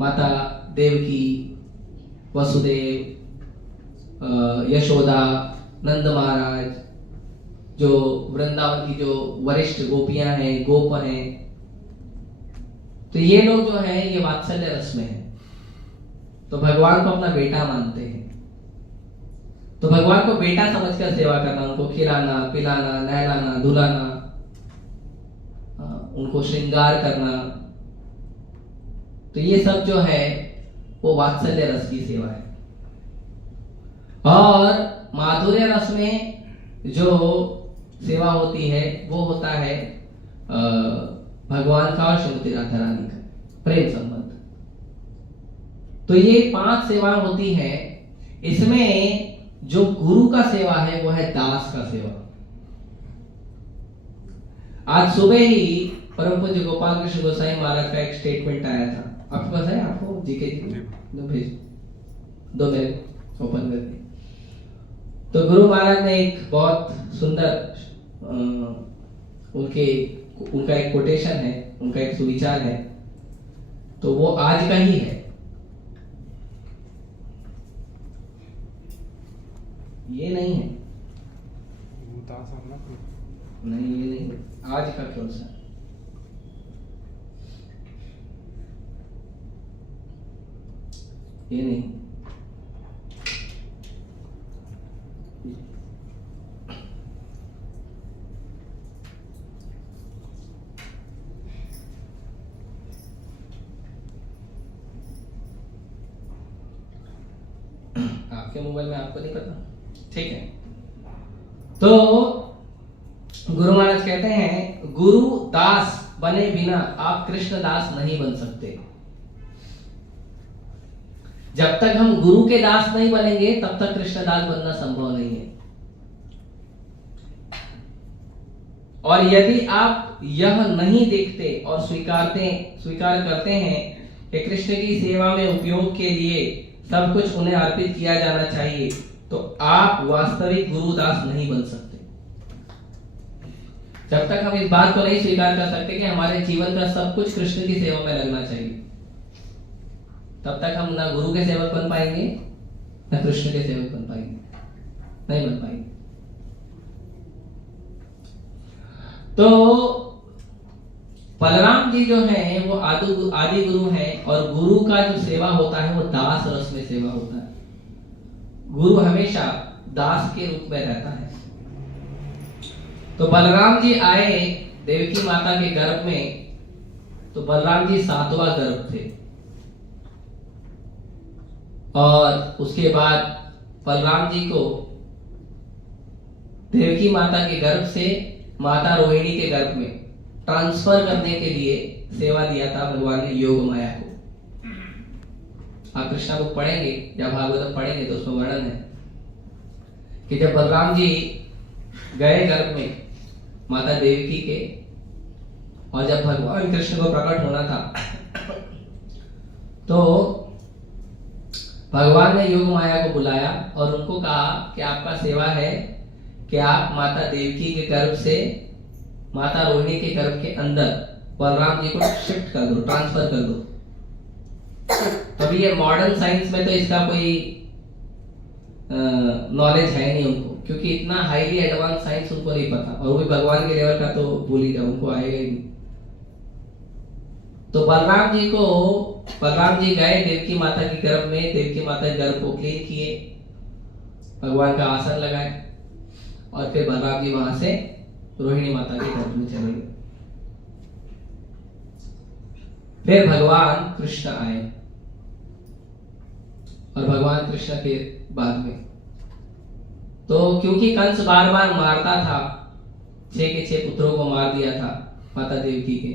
माता देवकी, वसुदेव, यशोदा, नंद महाराज, जो वृंदावन की जो वरिष्ठ गोपियां हैं, गोप हैं, तो ये लोग जो हैं ये वात्सल्य रस में हैं, तो भगवान को अपना बेटा मानते हैं। तो भगवान को बेटा समझकर सेवा करना, उनको खिलाना, पिलाना, नहलाना, धुलाना, उनको श्रृंगार करना, तो ये सब जो है वो वात्सल्य रस की सेवा है। और माधुर्य रस में जो सेवा होती है वो होता है भगवान का और श्रीमती राधा रानी का प्रेम संबंध। तो ये 5 सेवा होती है। इसमें जो गुरु का सेवा है वो है दास का सेवा। आज सुबह ही परम पूज्य गोपाल कृष्ण गोसाई महाराज का एक स्टेटमेंट आया था, आपके पास है? आपको जीके दो भेज दो, मेरे ओपन करके। तो गुरु महाराज ने एक बहुत सुंदर उनका एक कोटेशन है, उनका एक सुविचार है, तो वो आज का ही है। ये नहीं है, नहीं ये नहीं, आज का कौन सा? ये नहीं, आपके मोबाइल में आपको नहीं पता, ठीक है। तो गुरु महाराज कहते हैं, गुरु दास बने बिना आप कृष्ण दास नहीं बन सकते। जब तक हम गुरु के दास नहीं बनेंगे तब तक कृष्ण दास बनना संभव नहीं है। और यदि आप यह नहीं देखते और स्वीकार करते हैं कि कृष्ण की सेवा में उपयोग के लिए सब कुछ उन्हें अर्पित किया जाना चाहिए, तो आप वास्तविक गुरुदास नहीं बन सकते। जब तक हम इस बात को नहीं स्वीकार कर सकते कि हमारे जीवन का सब कुछ कृष्ण की सेवा में लगना चाहिए, तब तक हम ना गुरु के सेवक बन पाएंगे ना कृष्ण के सेवक बन पाएंगे, नहीं बन पाएंगे। तो बलराम जी जो है वो आदि गुरु हैं, और गुरु का जो सेवा होता है वो दास रस में सेवा होता है। गुरु हमेशा दास के रूप में रहता है। तो बलराम जी आए देवकी माता के गर्भ में, तो बलराम जी 7वां गर्भ थे, और उसके बाद बलराम जी को देवकी माता के गर्भ से माता रोहिणी के गर्भ में ट्रांसफर करने के लिए सेवा दिया था भगवान ने योग माया को। आप कृष्णा को पढ़ेंगे या भागवत पढ़ेंगे तो उसमें वर्णन है कि जब बलराम जी गए गर्भ में माता देवकी के, और जब भगवान कृष्ण को प्रकट होना था, तो भगवान ने योग माया को बुलाया और उनको कहा कि आपका सेवा है कि आप माता देवकी के गर्भ से माता रोहिणी के गर्भ के अंदर बलराम जी को शिफ्ट कर दो, ट्रांसफर कर दो। तभी ये मॉडर्न साइंस में तो इसका कोई नॉलेज है नहीं उनको, क्योंकि इतना हाईली एडवांस साइंस उनको नहीं पता, और वो भी भगवान के लेवल का तो भूल ही जाओ, उनको आएगा ही नहीं। तो बलराम जी गए देवकी माता के गर्भ में, देवकी माता के गर्भ को क्लीन किए, भगवान का आसन लगाए, और फिर बलराम जी वहां से रोहिणी माता के गर्भ में चले गए। फिर भगवान कृष्ण आए, और भगवान कृष्ण के बाद में तो क्योंकि कंस बार बार मारता था, 6 के 6 पुत्रों को मार दिया था माता देवकी के,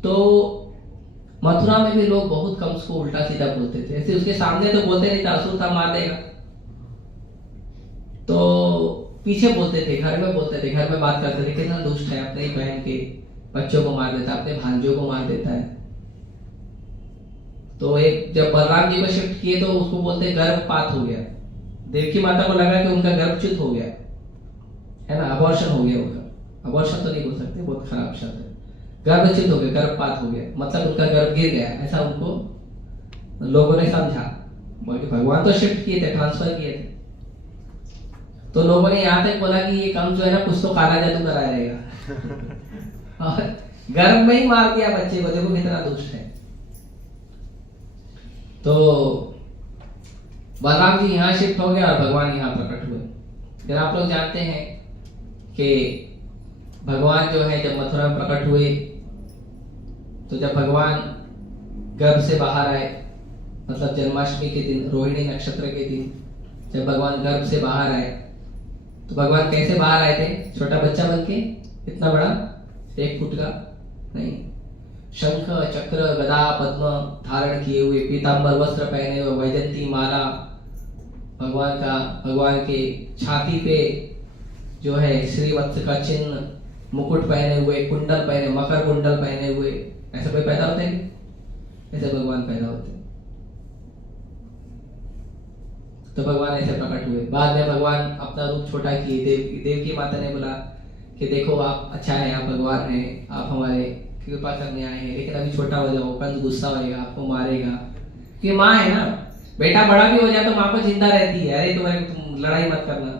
तो मथुरा में भी लोग बहुत कंस को उल्टा सीधा बोलते थे। ऐसे उसके सामने तो बोलते नहीं था, असुर था मार देगा, तो पीछे बोलते थे, घर में बोलते थे, घर में बात करते थे, कितना दुष्ट है, अपने ही बहन के बच्चों को मार देता है, अपने भांजों को मार देता है। तो एक जब बलराम जी को शिफ्ट किए तो उसको बोलते गर्भपात हो गया। देवकी माता को लगा कि उनका गर्भच्युत हो गया है ना, अबॉर्शन हो गया उनका। अबॉर्शन तो नहीं बोल सकते, बहुत खराब शब्द है, गर्भच्युत हो गया, गर्भपात हो गया, मतलब उनका गर्भ गिर गया, ऐसा उनको लोगों ने समझा। बल्कि भगवान तो शिफ्ट किए थे, ट्रांसफर किए थे, तो लोगों ने यहाँ तक बोला कि ये काम जो है ना कुछ तो काला जादू कराया रहेगा और गर्भ में ही मार दिया बच्चे को, देखो कितना दुष्ट है। तो बलराम जी यहाँ शिफ्ट हो गए और भगवान यहाँ प्रकट हुए। फिर आप लोग जानते हैं कि भगवान जो है जब मथुरा में प्रकट हुए, तो जब भगवान गर्भ से बाहर आए, मतलब जन्माष्टमी के दिन, रोहिणी नक्षत्र के दिन जब भगवान गर्भ से बाहर आए, तो भगवान कैसे बाहर आए थे? छोटा बच्चा बनके, इतना बड़ा 1 फुट का नहीं, शंख चक्र गदा पद्म धारण किए हुए, पीतांबर वस्त्र पहने हुए, वैजंती माला भगवान के छाती पे जो है श्रीवत्स का चिन्ह, मुकुट पहने हुए, कुंडल पहने, मकर कुंडल पहने हुए। ऐसा कोई पैदा होता है क्या? ऐसे भगवान पैदा होते हैं। तो भगवान ऐसे प्रकट हुए। बाद में भगवान अपना रूप छोटा किए। देवकी माता ने बोला कि देखो आप अच्छा है, आप भगवान हैं, आप हमारे कृपा करने आए हैं, लेकिन अभी छोटा हो जाओ, कंस गुस्सा होएगा, आपको मारेगा। क्योंकि माँ है ना, बेटा बड़ा भी हो जाए तो माँ को चिंता रहती है, अरे तुम लड़ाई मत करना।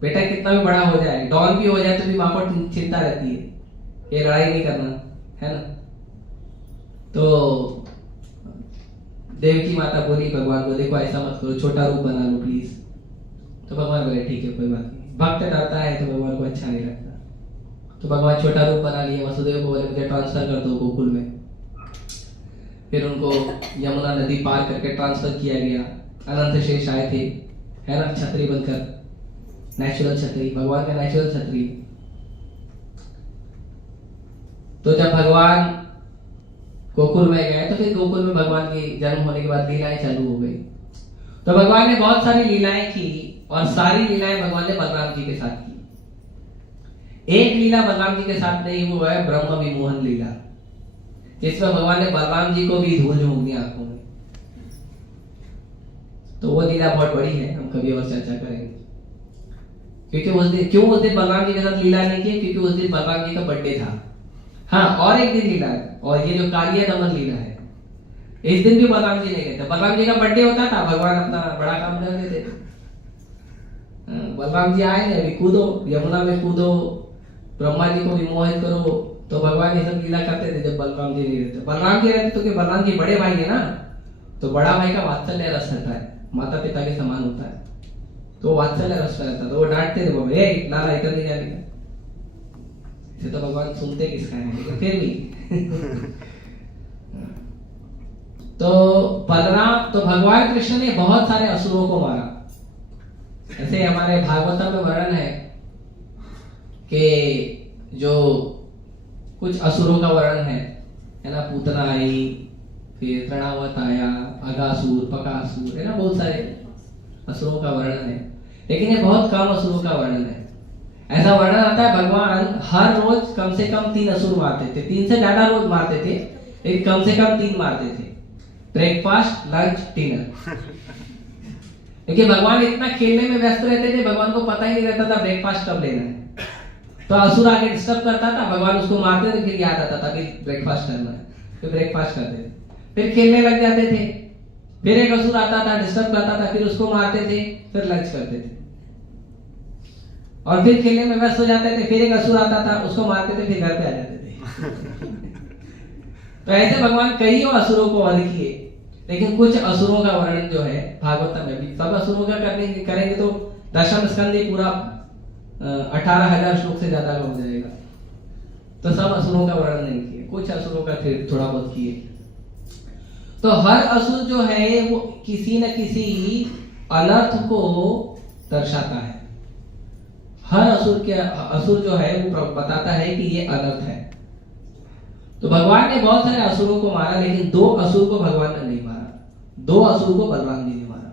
बेटा कितना भी बड़ा हो जाए, डॉन भी हो जाए, तो भी माँ को चिंता रहती है, ये लड़ाई नहीं करना, है ना। तो देवकी माता बोली भगवान को, देखो ऐसा मत करो, छोटा रूप बना लो प्लीज। तो भगवान बोले ठीक है, कोई बात नहीं। भक्त डरता है तो भगवान को अच्छा नहीं लगता, तो भगवान छोटा रूप बना लिए। वसुदेव को बोले मुझे ट्रांसफर कर दो गोकुल में। फिर उनको यमुना नदी पार करके ट्रांसफर किया गया। अनंत शेष आए थे, है ना, छतरी बनकर, नेचुरल छतरी, भगवान का नेचुरल छतरी। तो जब भगवान गोकुल में गए, तो फिर गोकुल में भगवान की जन्म होने के बाद लीलाएं चालू हो गई। तो भगवान ने बहुत सारी लीलाएं की, और सारी लीलाएं भगवान ने बलराम जी के साथ की। एक लीला बलराम जी के साथ नहीं, वो है ब्रह्म विमोहन लीला, जिसमें भगवान ने बलराम जी को भी धूल झोंक दी आंखों में। तो वो लीला बहुत बड़ी है, हम कभी और चर्चा करेंगे। क्योंकि उस दिन बलराम जी के साथ लीला नहीं की? क्योंकि उस दिन बलराम जी का बर्थडे था। हाँ, और एक दिन लीला है, और ये जो कालिया दमन लीला है, इस दिन भी बलराम जी नहीं गए थे। बलराम जी का बर्थडे होता था, भगवान अपना बड़ा काम कर रहे थे। बलराम जी आए थे, अभी कूदो यमुना में, कूदो ब्रह्मा जी को विमोहित करो, तो भगवान ये सब लीला करते थे जब बलराम जी नहीं रहते। बलराम जी रहते तो कि बलराम जी बड़े भाई है ना, तो बड़ा भाई का वात्सल्य रस रहता है, माता पिता के समान होता है, तो वात्सल्य रस रहता है, तो वो डांटते थे, बोले ए लाला इधर नहीं जाने का। इसे तो भगवान सुनते किसका है, लेकिन फिर भी तो भगवान कृष्ण ने बहुत सारे असुरों को मारा। ऐसे हमारे भागवतम में वर्णन है कि जो कुछ असुरों का वर्णन है ना, पूतना आई, फिर तृणावत आया, अगासुर, पकासुर, है ना, बहुत सारे असुरों का वर्णन है। लेकिन ये बहुत कम असुरों का वर्णन है। ऐसा वर्णन आता है भगवान हर रोज कम से कम 3 असुर मारते थे। 3 से ज्यादा रोज मारते थे, लेकिन कम से कम 3 मारते थे, ब्रेकफास्ट, लंच, डिनर। क्योंकि भगवान इतना खेलने में व्यस्त रहते थे, भगवान को पता ही नहीं रहता था ब्रेकफास्ट कब लेना है। तो असुर आके डिस्टर्ब करता था, भगवान उसको मारते थे, फिर याद आता था कि ब्रेकफास्ट करना है, फिर ब्रेकफास्ट करते थे, फिर खेलने लग जाते थे। फिर एक असुर आता था, डिस्टर्ब करता था, फिर उसको मारते थे, फिर लंच करते थे, और फिर खेलने में व्यस्त हो जाते थे। फिर एक असुर आता था, उसको मारते थे, फिर घर पे आ जाते थे। तो ऐसे भगवान कई असुरों को वध किए, लेकिन कुछ असुरों का वर्णन जो है भागवत में भी, सब असुरों का करेंगे तो दशम स्कंद ही पूरा 18,000 श्लोक से ज्यादा का हो जाएगा। तो सब असुरों का वर्णन नहीं किए, कुछ असुरों का थोड़ा बहुत किए। तो हर असुर जो है वो किसी न किसी अनर्थ को दर्शाता है। हर असुर जो है वो बताता है कि ये अनर्थ है। तो भगवान ने बहुत सारे असुरों को मारा, लेकिन 2 असुर को भगवान ने नहीं मारा। 2 असुर को बलराम जी ने मारा।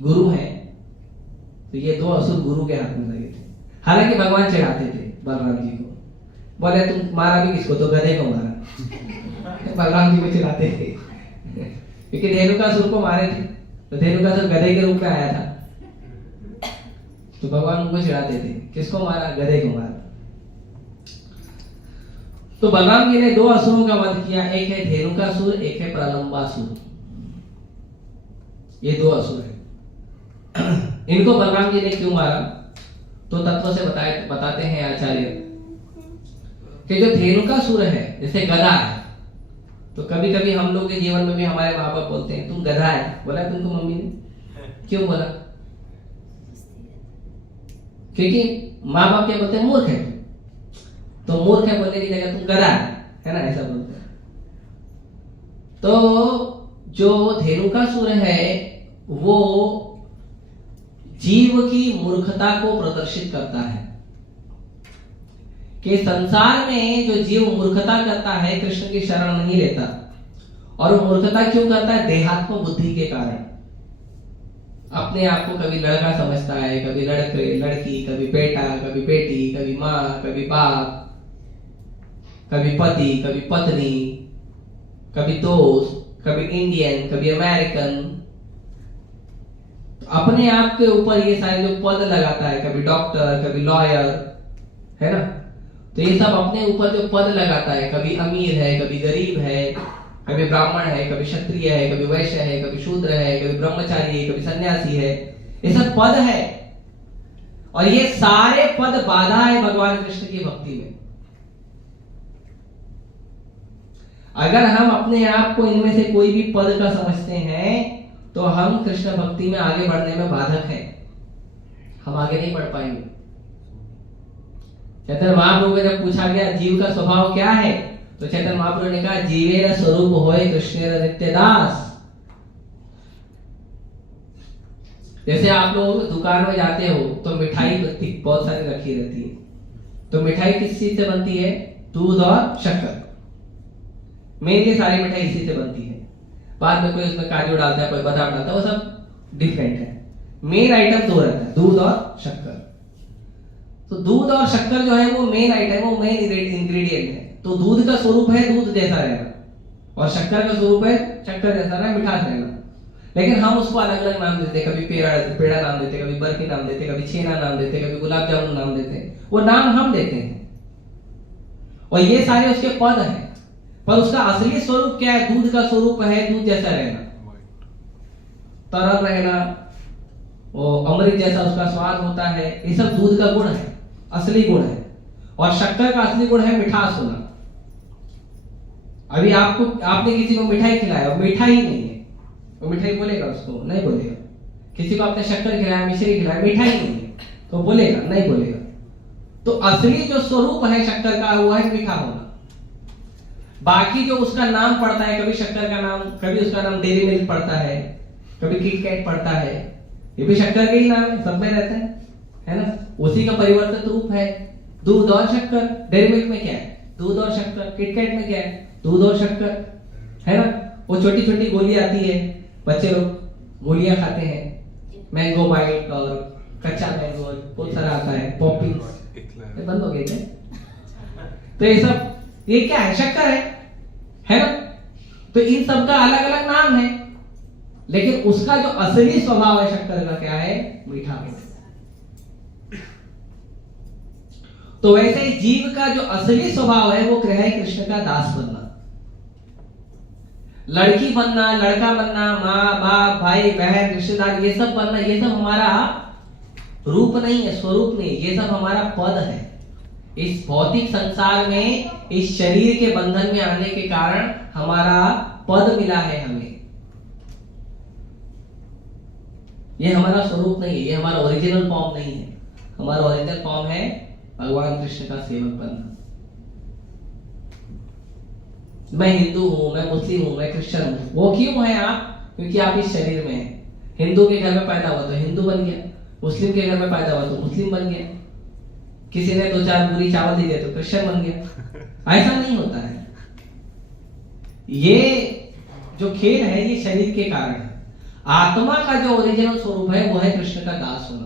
गुरु है, तो ये 2 असुर गुरु के हाथ में लगे थे। हालांकि भगवान चिढ़ाते थे बलराम जी को, बोले तुम मारा भी किसको? तो गधे को मारा। बलराम जी को चिढ़ाते थे, क्योंकि धेनुकासुर को मारे थे, तो धेनुकासुर गधे के रूप में आया था, तो भगवान उनको चिढ़ाते थे, किसको मारा? गधे को मारा। तो बलराम जी ने 2 असुरों का वध किया, एक है धेनुकासुर, एक है प्रलंबासुर। ये 2 असुर है। इनको बलराम जी ने क्यों मारा? तो तत्व से बताते हैं आचार्य कि जो धेनुकासुर है, जैसे गधा है, तो कभी कभी हम लोग के जीवन में भी हमारे माँ बाप बोलते हैं तुम गधा है। बोला तुमको मम्मी ने? क्यों बोला? क्योंकि माँ बाप क्या बोलते हैं? मूर्ख है, तो मूर्ख है बोलने की जगह तुम गधा है ना, ऐसा बोलते हैं। तो जो धेनुकासुर है वो जीव की मूर्खता को प्रदर्शित करता है कि संसार में जो जीव मूर्खता करता है, कृष्ण की शरण नहीं लेता। और वो मूर्खता क्यों करता है? देहात्म बुद्धि के कारण। अपने आप को कभी लड़का समझता है, कभी लड़की, कभी बेटा, कभी बेटी, कभी माँ, कभी बाप, कभी पति, कभी पत्नी, कभी दोस्त, कभी इंडियन, कभी अमेरिकन। तो अपने आप के ऊपर ये सारे जो पद लगाता है, कभी डॉक्टर, कभी लॉयर, है ना, तो ये सब अपने ऊपर जो पद लगाता है, कभी अमीर है, कभी गरीब है, कभी ब्राह्मण है, कभी क्षत्रिय है, कभी वैश्य है, कभी शूद्र है, कभी ब्रह्मचारी है, कभी सन्यासी है, ये सब पद है। और ये सारे पद बाधा है भगवान कृष्ण की भक्ति में। अगर हम अपने आप को इनमें से कोई भी पद का समझते हैं तो हम कृष्ण भक्ति में आगे बढ़ने में बाधक हैं, हम आगे नहीं बढ़ पाएंगे। चैतन्य महाप्रभु को जब पूछा गया जीव का स्वभाव क्या है, तो चैतन्य महाप्रभु ने कहा जीवेर स्वरूप होय कृष्णेर नित्यदास। जैसे आप लोग दुकान में जाते हो तो मिठाई बहुत सारी रखी रहती है, तो मिठाई किस चीज से बनती है? दूध और शक्कर। मेनली सारी मिठाई इसी से बनती है। बाद में कोई उसमें काजू डालता है, कोई बादाम डालता है, वो सब डिफरेंट है। मेन आइटम दो रहता है, दूध और शक्कर। तो दूध और शक्कर जो है वो मेन आइटम, वो मेन इंग्रेडिएंट है। तो दूध का स्वरूप है दूध जैसा रहना, और शक्कर का स्वरूप है शक्कर जैसा रहना, मिठास रहना। लेकिन हम उसको अलग अलग नाम देते, कभी पेड़ा नाम देते, कभी बर्फी नाम देते, कभी छेना नाम देते, कभी गुलाब जामुन नाम देते। वो नाम हम देते हैं, और ये सारे उसके पद हैं। पर उसका असली स्वरूप क्या है? दूध का स्वरूप है दूध जैसा रहना, तरल रहना, वो अमृत जैसा उसका स्वाद होता है। ये सब दूध का गुण है, असली गुण है। और शक्कर का असली गुण है मिठास होना। अभी आपने किसी को मिठाई खिलाया, वो मिठाई नहीं है, वो मिठाई बोलेगा? उसको नहीं बोलेगा। किसी को आपने शक्कर खिलाया, मिश्री खिलाया, मिठाई नहीं है, तो बोलेगा? नहीं बोलेगा। तो असली जो स्वरूप है शक्कर का वो है मीठा होना। बाकी जो उसका नाम पड़ता है, कभी शक्कर का नाम, कभी उसका नाम डेयरी मिल्क पड़ता है, कभी किटकैट पड़ता है, ये भी शक्कर के ही नाम है, सब में रहते हैं, है ना? उसी का परिवर्तित रूप है दूध और शक्कर। डेयरी मिल्क में क्या है? दूध और शक्कर। किटकैट में क्या है? दूध और शक्कर, है ना? वो छोटी छोटी गोली आती है, बच्चे लोग गोलियां खाते हैं, मैंगो बाइट और कच्चा मैंगो, बहुत सारा आता है, पॉपी बंद हो गए थे। तो ये सब, ये क्या है? शक्कर है ना? तो इन सब का अलग अलग नाम है, लेकिन उसका जो असली स्वभाव है शक्कर का क्या है? मीठा है। तो वैसे जीव का जो असली स्वभाव है वो है कृष्ण का दास बनना। लड़की बनना, लड़का बनना, माँ बाप, भाई बहन, रिश्तेदार, ये सब बनना, ये सब हमारा रूप नहीं है, स्वरूप नहीं, ये सब हमारा पद है। इस भौतिक संसार में, इस शरीर के बंधन में आने के कारण हमारा पद मिला है हमें। ये हमारा स्वरूप नहीं है, ये हमारा ओरिजिनल फॉर्म नहीं है। हमारा ओरिजिनल फॉर्म है भगवान कृष्ण का सेवक बनना। मैं हिंदू हूं, मैं मुस्लिम हूं, मैं क्रिश्चियन हूं। वो क्यों है आप? क्योंकि आप इस शरीर में हैं। हिंदू के घर में पैदा हुआ तो हिंदू बन गया, मुस्लिम के घर में पैदा हुआ तो मुस्लिम बन गया, किसी ने 2-4 पूरी चावल दे दिया तो क्रिश्चियन बन गया। ऐसा नहीं होता है। ये जो खेल है ये शरीर के कारण है। आत्मा का जो ओरिजिनल स्वरूप है वो है कृष्ण का दास होना।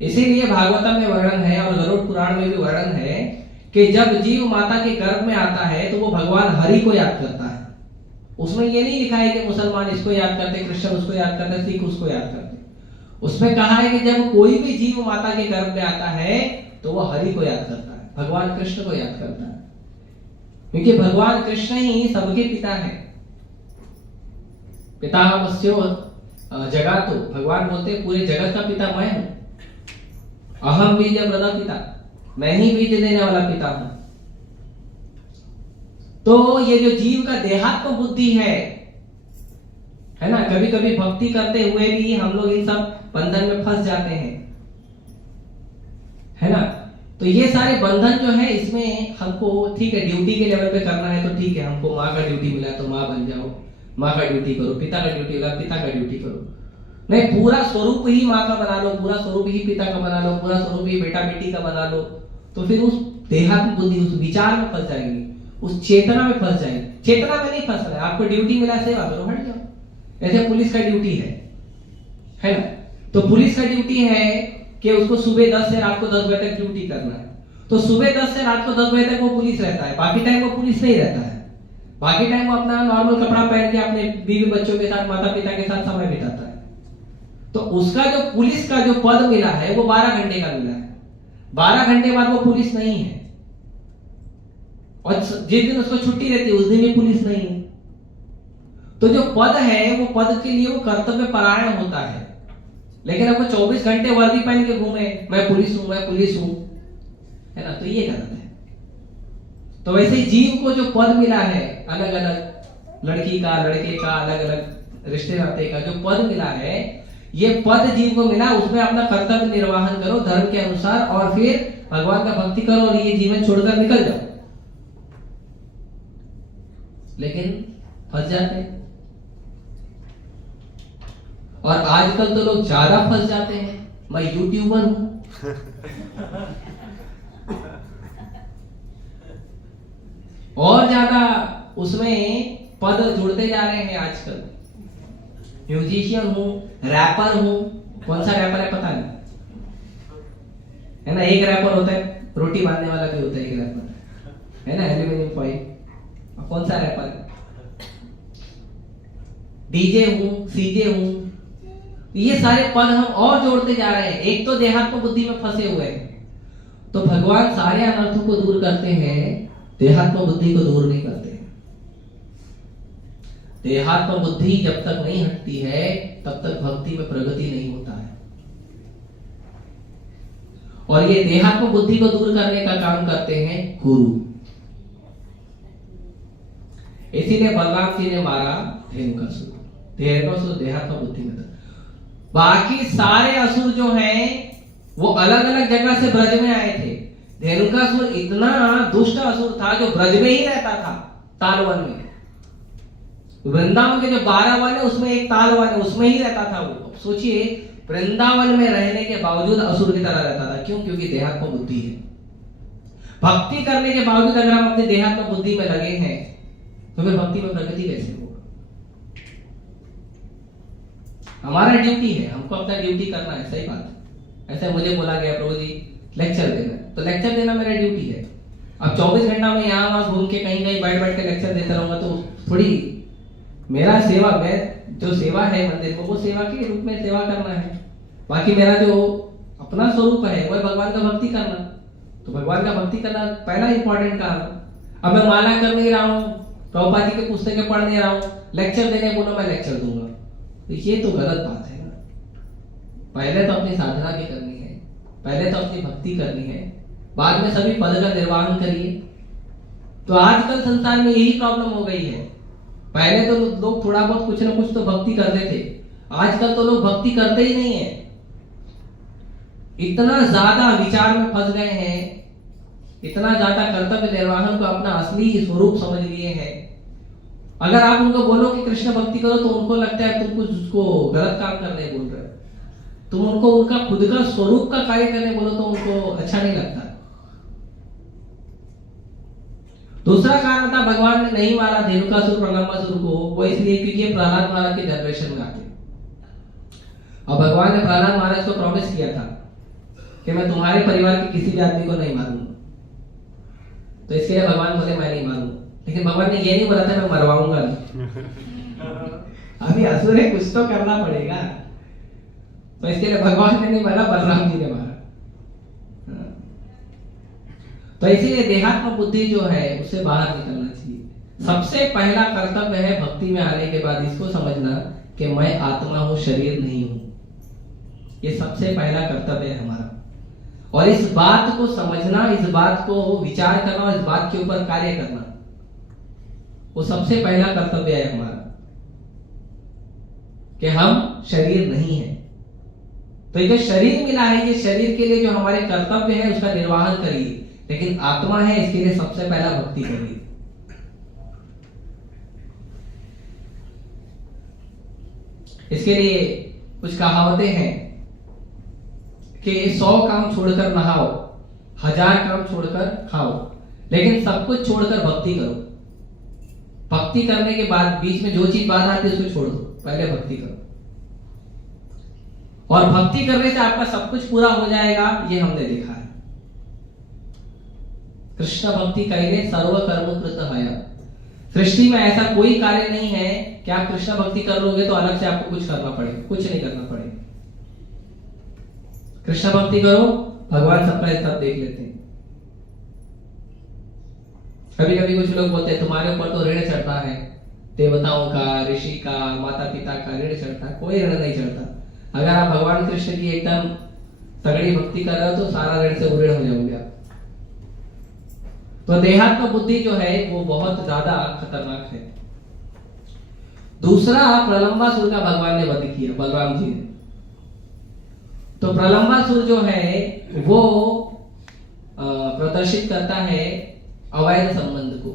इसीलिए भागवतम में वर्णन है और गरुड़ पुराण में भी वर्णन है कि जब जीव माता के गर्भ में आता है तो वो भगवान हरि को याद करता है। उसमें ये नहीं लिखा है कि मुसलमान इसको याद करते, क्रिश्चियन उसको याद करते, सिख उसको याद करते। उसमें कहा है कि जब कोई भी जीव माता के गर्भ में आता है तो वो हरि को याद करता है, भगवान कृष्ण को याद करता है, क्योंकि भगवान कृष्ण ही सबके पिता है। पितामहस्यो जगतो, भगवान बोलते पूरे जगत का पिता मैं हूं। अहम बीज प्रदा पिता, मैं ही बीज देने वाला पिता हूं। तो ये जो जीव का देहात्म बुद्धि है ना, कभी कभी भक्ति करते हुए भी हम लोग इन सब बंधन में फंस जाते हैं, है ना? तो ये सारे बंधन जो है इसमें हमको, ठीक है, ड्यूटी के लेवल पे करना है तो ठीक है, हमको माँ का ड्यूटी मिला तो माँ बन जाओ, माँ का ड्यूटी करो, पिता का ड्यूटी मिला पिता का ड्यूटी करो। नहीं, पूरा स्वरूप ही माँ का बना लो, पूरा स्वरूप ही पिता का बना लो, पूरा स्वरूप ही बेटा बेटी का बना लो, तो फिर उस देहात्म बुद्धि, उस विचार में फंस जाएंगे, उस चेतना में फंस जाएंगे। चेतना में नहीं फंसना है, आपको ड्यूटी मिला सेवा करो, हट जाओ। ऐसे पुलिस का ड्यूटी है ना? तो पुलिस का ड्यूटी है कि उसको सुबह 10 से रात को 10 बजे तक ड्यूटी करना है। तो सुबह 10 से रात को 10 बजे तक वो पुलिस रहता है, बाकी टाइम वो पुलिस नहीं रहता है। बाकी टाइम वो अपना नॉर्मल कपड़ा पहन के अपने बीवी बच्चों के साथ, माता पिता के साथ समय बिताता है। तो उसका जो पुलिस का जो पद मिला है वो 12 घंटे का मिला है। 12 घंटे बाद वो पुलिस नहीं है, और जिस दिन उसको छुट्टी रहती है उस दिन भी पुलिस नहीं है। तो जो पद है वो पद के लिए वो कर्तव्य परायण होता है। लेकिन अब वो 24 घंटे वर्दी पहन के घूमे, मैं पुलिस हूं, मैं पुलिस हूं, है ना? तो ये गलत है। तो वैसे जीव को जो पद मिला है, अलग अलग लड़की का, लड़के का, अलग अलग रिश्ते नाते का जो पद मिला है, ये पद जीव को मिला, उसमें अपना कर्तव्य निर्वाहन करो धर्म के अनुसार, और फिर भगवान का भक्ति करो और ये जीवन छोड़कर निकल जाओ। लेकिन फंस जाते हैं, और आजकल तो लोग ज्यादा फंस जाते हैं। मैं यूट्यूबर हूं, उसमें पद जुड़ते जा रहे हैं आजकल। म्यूजिशियन हूँ, रैपर हूँ, कौन सा रैपर है पता नहीं, है ना। एक रैपर होता है रोटी बांधने वाला भी होता है, एक रैपर है ना, एल्यूमिनियम फॉइल। कौन सा रैपर है? डीजे हूँ, सीजे हूँ, ये सारे पद हम और जोड़ते जा रहे हैं। एक तो देहात्म बुद्धि में फंसे हुए हैं। तो भगवान सारे अनर्थों को दूर करते हैं, देहात्म बुद्धि को दूर नहीं करते। देहात्म बुद्धि जब तक नहीं हटती है तब तक भक्ति में प्रगति नहीं होता है। और ये देहात्म बुद्धि को दूर करने का काम करते हैं गुरु। इसीलिए बलराम जी ने मारा धेनुकासुर। धेनुकासुर देहात्म बुद्धि में था। बाकी सारे असुर जो हैं वो अलग अलग जगह से ब्रज में आए थे। धेनुकासुर इतना दुष्ट असुर था जो ब्रज में ही रहता था, तालवन में। वृंदावन के जो 12 वन है उसमें एक तालवन है, उसमें ही रहता था वो। सोचिए, वृंदावन में रहने के बावजूद असुर की तरह रहता था। क्यों? क्योंकि देहात्म बुद्धि है। भक्ति करने के बावजूद अगर हम अपने देहात्म बुद्धि में लगे हैं तो फिर भक्ति में प्रगति कैसे होगा? हमारा ड्यूटी है, हमको अपना ड्यूटी करना है। सही बात है। ऐसे मुझे बोला गया प्रभु जी लेक्चर देना, तो लेक्चर देना मेरा ड्यूटी है। अब 24 घंटा में यहाँ वहां घूम के कहीं कहीं बैठ के लेक्चर देता रहूंगा तो थोड़ी मेरा सेवा, मैं जो सेवा है मंदिर को, वो सेवा के रूप में सेवा करना है। बाकी मेरा जो अपना स्वरूप है वो भगवान का भक्ति करना। तो भगवान का भक्ति करना पहला इंपॉर्टेंट काम है। अब मैं माला कर नहीं रहा हूँ, प्रभुपाद जी के पुस्तकें पढ़ नहीं रहा हूँ, लेक्चर देने बोलो मैं लेक्चर दूंगा, तो ये तो गलत बात है ना। पहले तो अपनी साधना भी करनी है, पहले तो अपनी भक्ति करनी है, बाद में सभी पद का निर्वहन करिए। तो आजकल संसार में यही प्रॉब्लम हो गई है। पहले तो लोग थोड़ा बहुत कुछ ना कुछ तो भक्ति करते थे, आजकल तो लोग भक्ति करते ही नहीं है। इतना ज्यादा विचार में फंस गए हैं, इतना ज्यादा कर्तव्य निर्वहन को अपना असली स्वरूप समझ लिए हैं। अगर आप उनको बोलो कि कृष्ण भक्ति करो तो उनको लगता है तुम कुछ उसको गलत काम करने बोल रहे हो। तुम उनको उनका खुद का स्वरूप का कार्य करने बोलो तो उनको अच्छा नहीं लगता। दूसरा कारण था भगवान ने नहीं मारा धेनुकासुर प्रलंबासुर को, वो इसलिए क्योंकि ये प्रहलाद महाराज के जनरेशन में आते। और भगवान ने प्रहलाद महाराज को प्रॉमिस किया था कि मैं तुम्हारे परिवार के किसी भी आदमी को नहीं मारूंगा। तो इसके लिए भगवान बोले मैं नहीं मारूंगा, लेकिन भगवान ने ये नहीं बोला था मैं मरवाऊंगा नहीं। अभी असुर है, कुछ तो करना पड़ेगा। तो इसके लिए भगवान ने नहीं मारा, बलराम जी ने मारा। तो इसीलिए देहात्म बुद्धि जो है उससे बाहर निकलना चाहिए। सबसे पहला कर्तव्य है भक्ति में आने के बाद इसको समझना कि मैं आत्मा हूं, शरीर नहीं हूं। ये सबसे पहला कर्तव्य है हमारा। और इस बात को समझना, इस बात को विचार करना और इस बात के ऊपर कार्य करना, वो सबसे पहला कर्तव्य है हमारा कि हम शरीर नहीं है। तो ये जो शरीर मिला है, ये शरीर के लिए जो हमारे कर्तव्य है उसका निर्वहन करिए, लेकिन आत्मा है इसके लिए सबसे पहला भक्ति करिए। इसके लिए कुछ कहावतें हैं कि 100 काम छोड़कर नहाओ, 1000 काम छोड़कर खाओ, लेकिन सब कुछ छोड़कर भक्ति करो। भक्ति करने के बाद बीच में जो चीज बाधा आती है उसको छोड़ दो, पहले भक्ति करो। और भक्ति करने से आपका सब कुछ पूरा हो जाएगा, ये हमने देखा है। कृष्ण भक्ति करिए सर्व कर्म कृत है। सृष्टि में ऐसा कोई कार्य नहीं है कि आप कृष्ण भक्ति कर लोगे तो अलग से आपको कुछ करना पड़े, कुछ नहीं करना पड़ेगा। कृष्ण भक्ति करो, भगवान सबका सब देख लेते हैं। कभी कभी कुछ लोग बोलते हैं तुम्हारे ऊपर तो ऋण चढ़ता है, देवताओं का, ऋषि का, माता पिता का ऋण चढ़ता है। कोई ऋण नहीं चढ़ता। अगर आप भगवान कृष्ण की एकदम तगड़ी भक्ति कर रहे हो तो सारा ऋण से उऋण हो जाओगे आप। तो देहात्म बुद्धि जो है वो बहुत ज्यादा खतरनाक है। दूसरा, प्रलंबासुर का भगवान ने वध किया, बलराम जी ने। तो प्रलंबासुर जो है वो प्रदर्शित करता है अवैध संबंध को,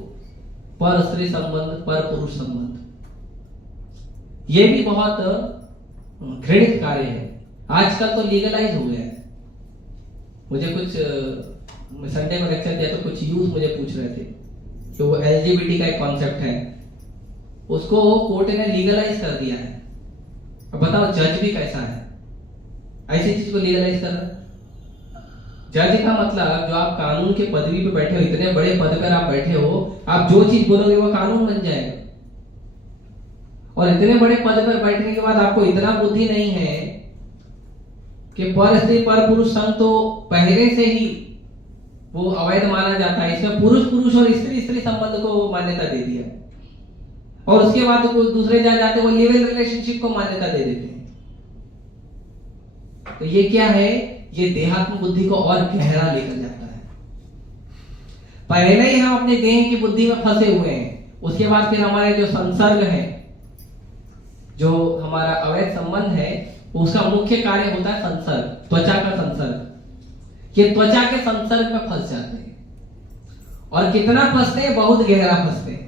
पर स्त्री संबंध, पर पुरुष संबंध। ये भी बहुत घृणित कार्य है। आजकल तो लीगलाइज हो गया है। मुझे कुछ संडे में लेक्चर दिया तो कुछ यूथ मुझे पूछ रहे थे जो LGBT का एक कॉन्सेप्ट है, उसको कोर्ट ने लीगलाइज कर दिया है। अब बताओ जज भी कैसा है, ऐसी चीज को लीगलाइज कर रहा है। जज का मतलब जो आप कानून के पदवी पे बैठे हो, इतने बड़े पद पर आप बैठे हो, आप जो चीज बोलोगे वो कानून बन जाएगा। और इतने बड़े पद पर बैठने के बाद आपको इतना बुद्धि नहीं है कि पर स्त्री पर पुरुष संग तो पहले से ही वो अवैध माना जाता है, इसमें पुरुष पुरुष और स्त्री स्त्री संबंध को मान्यता दे दिया, और उसके बाद वो दूसरे जहाँ जाते वो लिव इन रिलेशनशिप को मान्यता दे देते हैं। तो ये क्या है, ये देहात्म बुद्धि को और गहरा लेकर जाता है। पहले ही हम अपने देह की बुद्धि में फंसे हुए हैं, उसके बाद फिर हमारे जो संसर्ग है, जो हमारा अवैध संबंध है, उसका मुख्य कार्य होता है संसर्ग, त्वचा का संसर्ग। ये त्वचा के संसर्ग में फंस जाते हैं, और कितना फंसते हैं, बहुत गहरा फंसते हैं।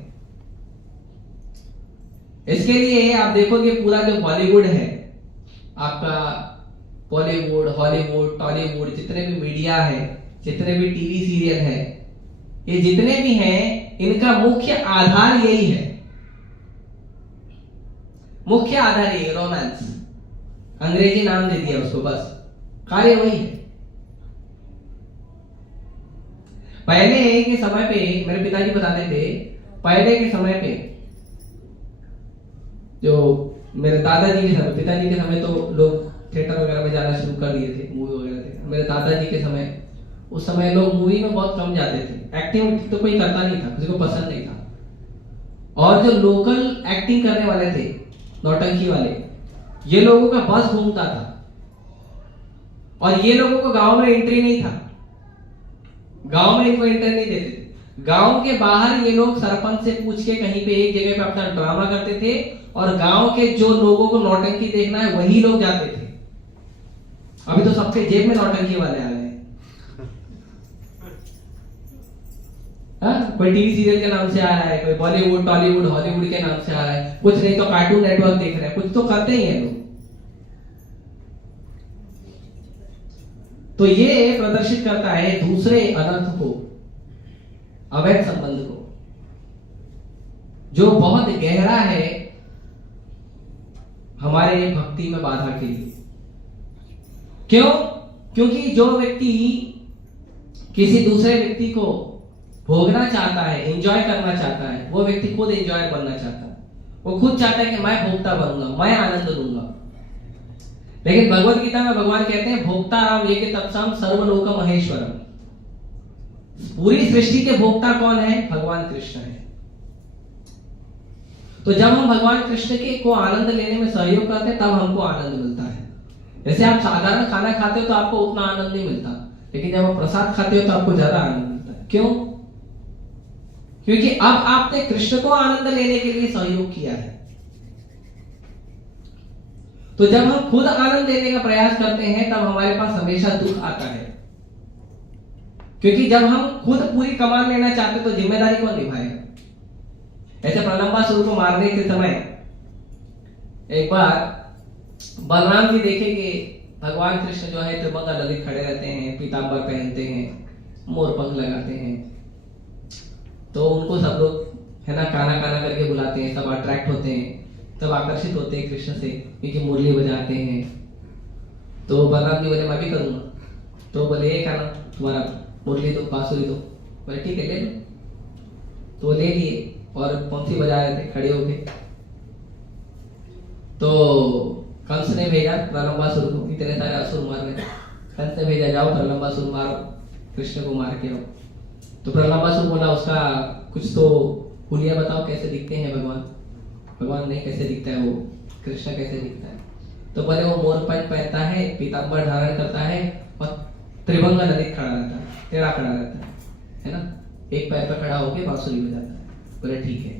इसके लिए आप देखोगे पूरा जो बॉलीवुड है आपका, बॉलीवुड, हॉलीवुड, टॉलीवुड, जितने भी मीडिया है, जितने भी टीवी सीरियल है, ये जितने भी हैं, इनका मुख्य आधार यही है। मुख्य आधार ये रोमांस, अंग्रेजी नाम दे दिया उसको, बस कार्य वही है। पहले के समय पे मेरे पिताजी बताते थे, पहले के समय पे जो मेरे दादाजी के समय, पिताजी के समय तो लोग थिएटर वगैरह में जाना शुरू कर दिए थे, मूवी वगैरह देखना। मेरे दादाजी के समय, उस समय लोग मूवी में बहुत कम जाते थे, एक्टिंग तो कोई करता नहीं था, किसी को पसंद नहीं था। और जो लोकल एक्टिंग करने वाले थे, नौटंकी वाले, ये लोगों का बस घूमता था, और ये लोगों को गांव में एंट्री नहीं था, गांव में इनको एंट्री नहीं देते थे। गांव के बाहर ये लोग सरपंच से पूछ के कहीं पे एक जगह पे अपना ड्रामा करते थे, और गांव के जो लोगों को नौटंकी देखना है वही लोग जाते थे। अभी तो सबके जेब में नौटंकी वाले आ गए। कोई टीवी सीरियल के नाम से आ रहा है, कोई बॉलीवुड, टॉलीवुड, हॉलीवुड के नाम से आ रहा है, कुछ नहीं तो कार्टून नेटवर्क देख रहे हैं, कुछ तो करते ही हैं लोग। तो ये प्रदर्शित करता है दूसरे अनर्थ को, अवैध संबंध को, जो बहुत गहरा है हमारे भक्ति में बाधा के लिए। क्यों? क्योंकि जो व्यक्ति किसी दूसरे व्यक्ति को भोगना चाहता है, एंजॉय करना चाहता है, वो व्यक्ति खुद एंजॉय बनना चाहता है। वो खुद चाहता है कि मैं भोक्ता बनूंगा, मैं आनंद लूंगा। लेकिन भगवत गीता में भगवान कहते हैं, भोक्ता राम ये के तत्सम सर्वलोक महेश्वरम। पूरी सृष्टि के भोक्ता कौन है? भगवान कृष्ण है। तो जब हम भगवान कृष्ण के को आनंद लेने में सहयोग करते हैं, तब हमको आनंद मिलता है। जैसे आप साधारण खाना खाते हो तो आपको उतना आनंद नहीं मिलता, लेकिन जब आप प्रसाद खाते हो तो आपको ज्यादा आनंद मिलता है। क्यों? क्योंकि अब आपने कृष्ण को आनंद लेने के लिए सहयोग किया है। तो जब हम खुद आनंद लेने का प्रयास करते हैं, तब हमारे पास हमेशा दुख आता है। क्योंकि जब हम खुद पूरी कमान लेना चाहते तो जिम्मेदारी कौन निभाएगा? ऐसे प्रलंबासुर को मारने के समय एक बार बलराम जी देखे कि भगवान कृष्ण जो है त्रिभंगा ललित खड़े रहते हैं, पीतांबर पहनते हैं, मोर पंख लगाते हैं, तो उनको सब लोग है ना काना काना करके बुलाते हैं, सब अट्रैक्ट होते हैं, सब आकर्षित होते हैं कृष्ण से, क्योंकि मुरली बजाते हैं। तो बलराम जी बोले मैं भी करूंगा। तो बोले ये काना तुम्हारा मुरली दो, बांसुरी दो। बोले ठीक है ले लो। तो ले लिए और पंखी बजा रहे थे खड़े होके। तो कंस ने भेजा प्रलंबासुर को, इतने सारे असुर मार रहे। कंस ने भेजा जाओ प्रलंबासुर मारो, कृष्ण को मार के आओ। तो प्रलंबासुर बोला उसका कुछ तो हुलिया बताओ, कैसे दिखते हैं भगवान? भगवान नहीं कैसे दिखता है वो, कृष्ण कैसे दिखता है? तो बोले वो मोर पंख पहनता है, पीतांबर धारण करता है और त्रिभंगा ललित खड़ा रहता है, टेढ़ा खड़ा रहता है ना, एक पैर पर खड़ा होकर बांसुरी बजाता है। बोले ठीक है।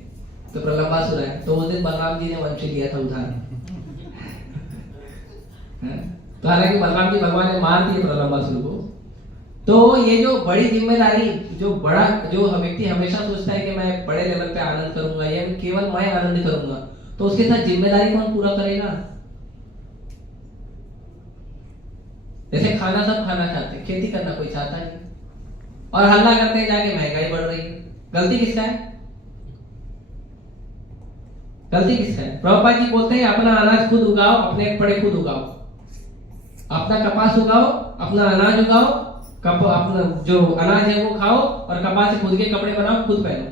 तो प्रलंबासुर है। तो उस दिन बलराम जी ने वंश लिया था उधार। तो हालांकि बलराम जी भगवान ने मार दिए प्रलंबासुर को। तो ये जो बड़ी जिम्मेदारी, जो बड़ा जो व्यक्ति हमेशा सोचता है कि मैं बड़े लेवल पे आनंद करूंगा या केवल मैं आनंद करूंगा, तो उसके साथ जिम्मेदारी कौन पूरा करेगा? जैसे खाना सब खाना चाहते हैं, खेती करना कोई चाहता नहीं, और हल्ला करते हैं जाके महंगाई बढ़ रही है, गलती किसका है? गलती किसका है? प्रभुपाद जी बोलते हैं अपना अनाज खुद उगाओ, अपने कपड़े खुद उगाओ। अपना कपास उगाओ, अपना अनाज उगाओ, अपना जो अनाज है वो खाओ और कपास से खुद के कपड़े बनाओ, खुद पहनो।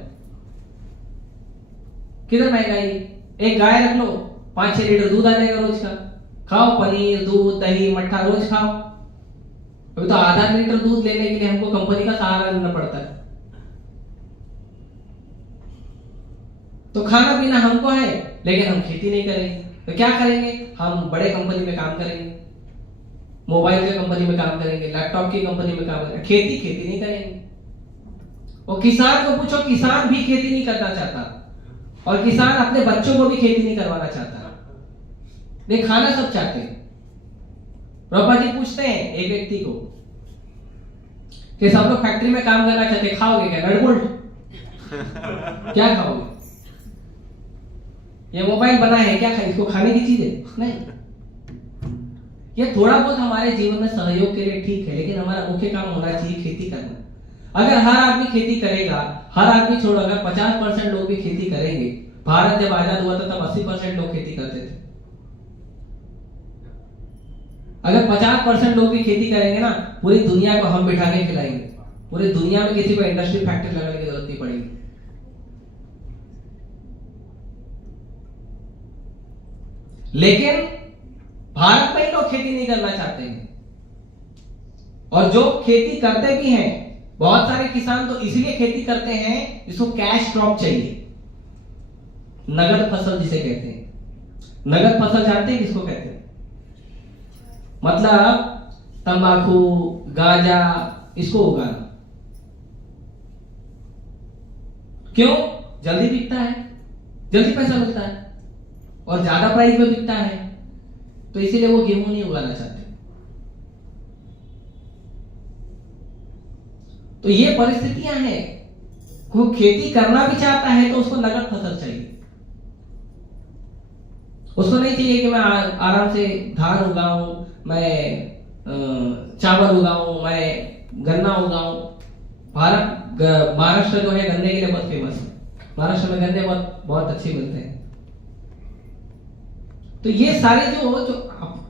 किधर महंगाई? एक गाय रख लो, 5-6 लीटर दूध आ जाएगा रोज का। खाओ पनीर, दूध, दही, मट्ठा रोज खाओ। अभी तो आधा लीटर दूध लेने के लिए हमको कंपनी का सहारा लेना पड़ता है। तो खाना पीना हमको है, लेकिन हम खेती नहीं करेंगे तो क्या करेंगे? हम बड़े कंपनी में काम करेंगे, मोबाइल के कंपनी में काम करेंगे, लैपटॉप की कंपनी में काम करेंगे, खेती नहीं करेंगे। और किसान को पूछो, किसान भी खेती नहीं करना चाहता और किसान अपने बच्चों को भी खेती नहीं करवाना चाहता। नहीं, खाना सब चाहते हैं। प्रभुपाद जी पूछते हैं एक व्यक्ति को कि सब लोग फैक्ट्री में काम करना चाहते, खाओगे क्या? नट बोल्ट क्या खाओगे? ये मोबाइल बना है क्या? इसको खाने की चीज है? नहीं। ये थोड़ा बहुत हमारे जीवन में सहयोग के लिए ठीक है, लेकिन हमारा मुख्य काम होना चाहिए खेती करना। अगर हर आदमी खेती करेगा, हर आदमी छोड़ो, अगर 50% लोग भी खेती करेंगे। भारत जब आजाद हुआ था तब 80% लोग खेती करते थे। अगर 50% लोग भी खेती करेंगे ना, पूरी दुनिया को हम बिठा के खिलाएंगे। पूरी दुनिया में किसी को इंडस्ट्री फैक्ट्री लगाने की जरूरत नहीं पड़ेगी। लेकिन भारत में ही लोग खेती नहीं करना चाहते हैं। और जो खेती करते भी हैं, बहुत सारे किसान तो इसलिए खेती करते हैं जिसको कैश क्रॉप चाहिए, नगद फसल जिसे कहते हैं। नगद फसल जानते हैं किसको कहते हैं? मतलब तंबाकू, गांजा, इसको उगाना। क्यों? जल्दी बिकता है, जल्दी पैसा मिलता है और ज्यादा प्राइस में बिकता है, तो इसीलिए वो गेहूं नहीं उगाना चाहते। तो ये परिस्थितियां हैं। वो खेती करना भी चाहता है तो उसको नगद फसल चाहिए। उसको नहीं चाहिए कि मैं आराम से धान उगाऊं, मैं चावल उगाऊं, मैं गन्ना उगाऊं। महाराष्ट्र जो है गन्ने के लिए बहुत फेमस है। महाराष्ट्र में गन्ने बहुत अच्छे मिलते हैं। तो ये सारे जो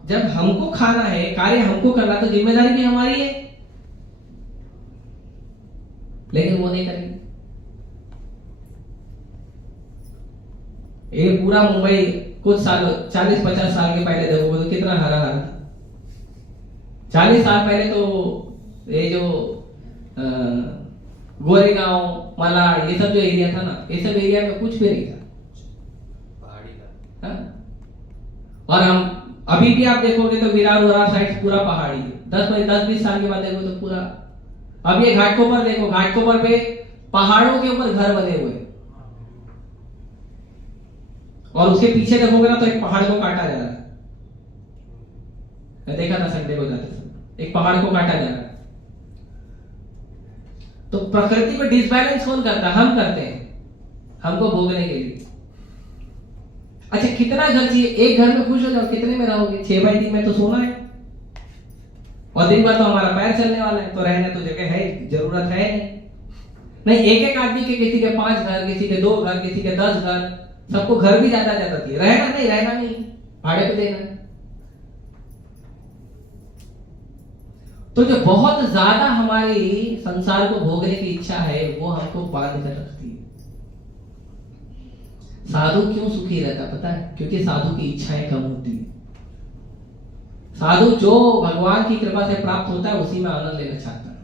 जब हमको खाना है, कार्य हमको करना, तो जिम्मेदारी भी हमारी है, लेकिन वो नहीं करेंगे। ये पूरा मुंबई कुछ साल 40-50 साल के पहले देखोगे तो कितना हरा हरा था। 40 साल पहले तो ये जो गोरेगांव, मलाड, ये सब जो एरिया था ना, ये सब एरिया में कुछ भी नहीं था, पहाड़ी था। और हम अभी भी आप देखोगे तो विरार साइड पूरा पहाड़ी है। 10-20 साल के बाद देखोगे तो पूरा। अब ये घाटकोपर देखो, घाटकोपर पे पहाड़ों के ऊपर घर बने हुए, और उसके पीछे देखोगे ना तो एक पहाड़ को काटा जा रहा है। मैं देखा था संडे को जाते समय, एक पहाड़ को काटा जा रहा है। तो प्रकृति में डिसबैलेंस कौन करता है? हम करते हैं, हमको भोगने के लिए। अच्छा, कितना घर चाहिए? एक घर में खुश हो जाओ, कितने में रहोगे? 6x3 में तो सोना है, और दिन भर तो हमारा पैर चलने वाला है, तो रहने तो जगह है, जरूरत है नहीं। एक आदमी के, किसी के 5 घर, किसी के 2 घर, किसी के 10 घर, सबको घर भी ज्यादा थी। रहना नहीं, भाड़े पे देना है। तो जो बहुत ज्यादा हमारी संसार को भोगने की इच्छा है, वो हमको बांध कर रखती है। साधु क्यों सुखी रहता पता है? क्योंकि साधु की इच्छाएं कम होती है। साधु जो भगवान की कृपा से प्राप्त होता है उसी में आनंद लेना चाहता है,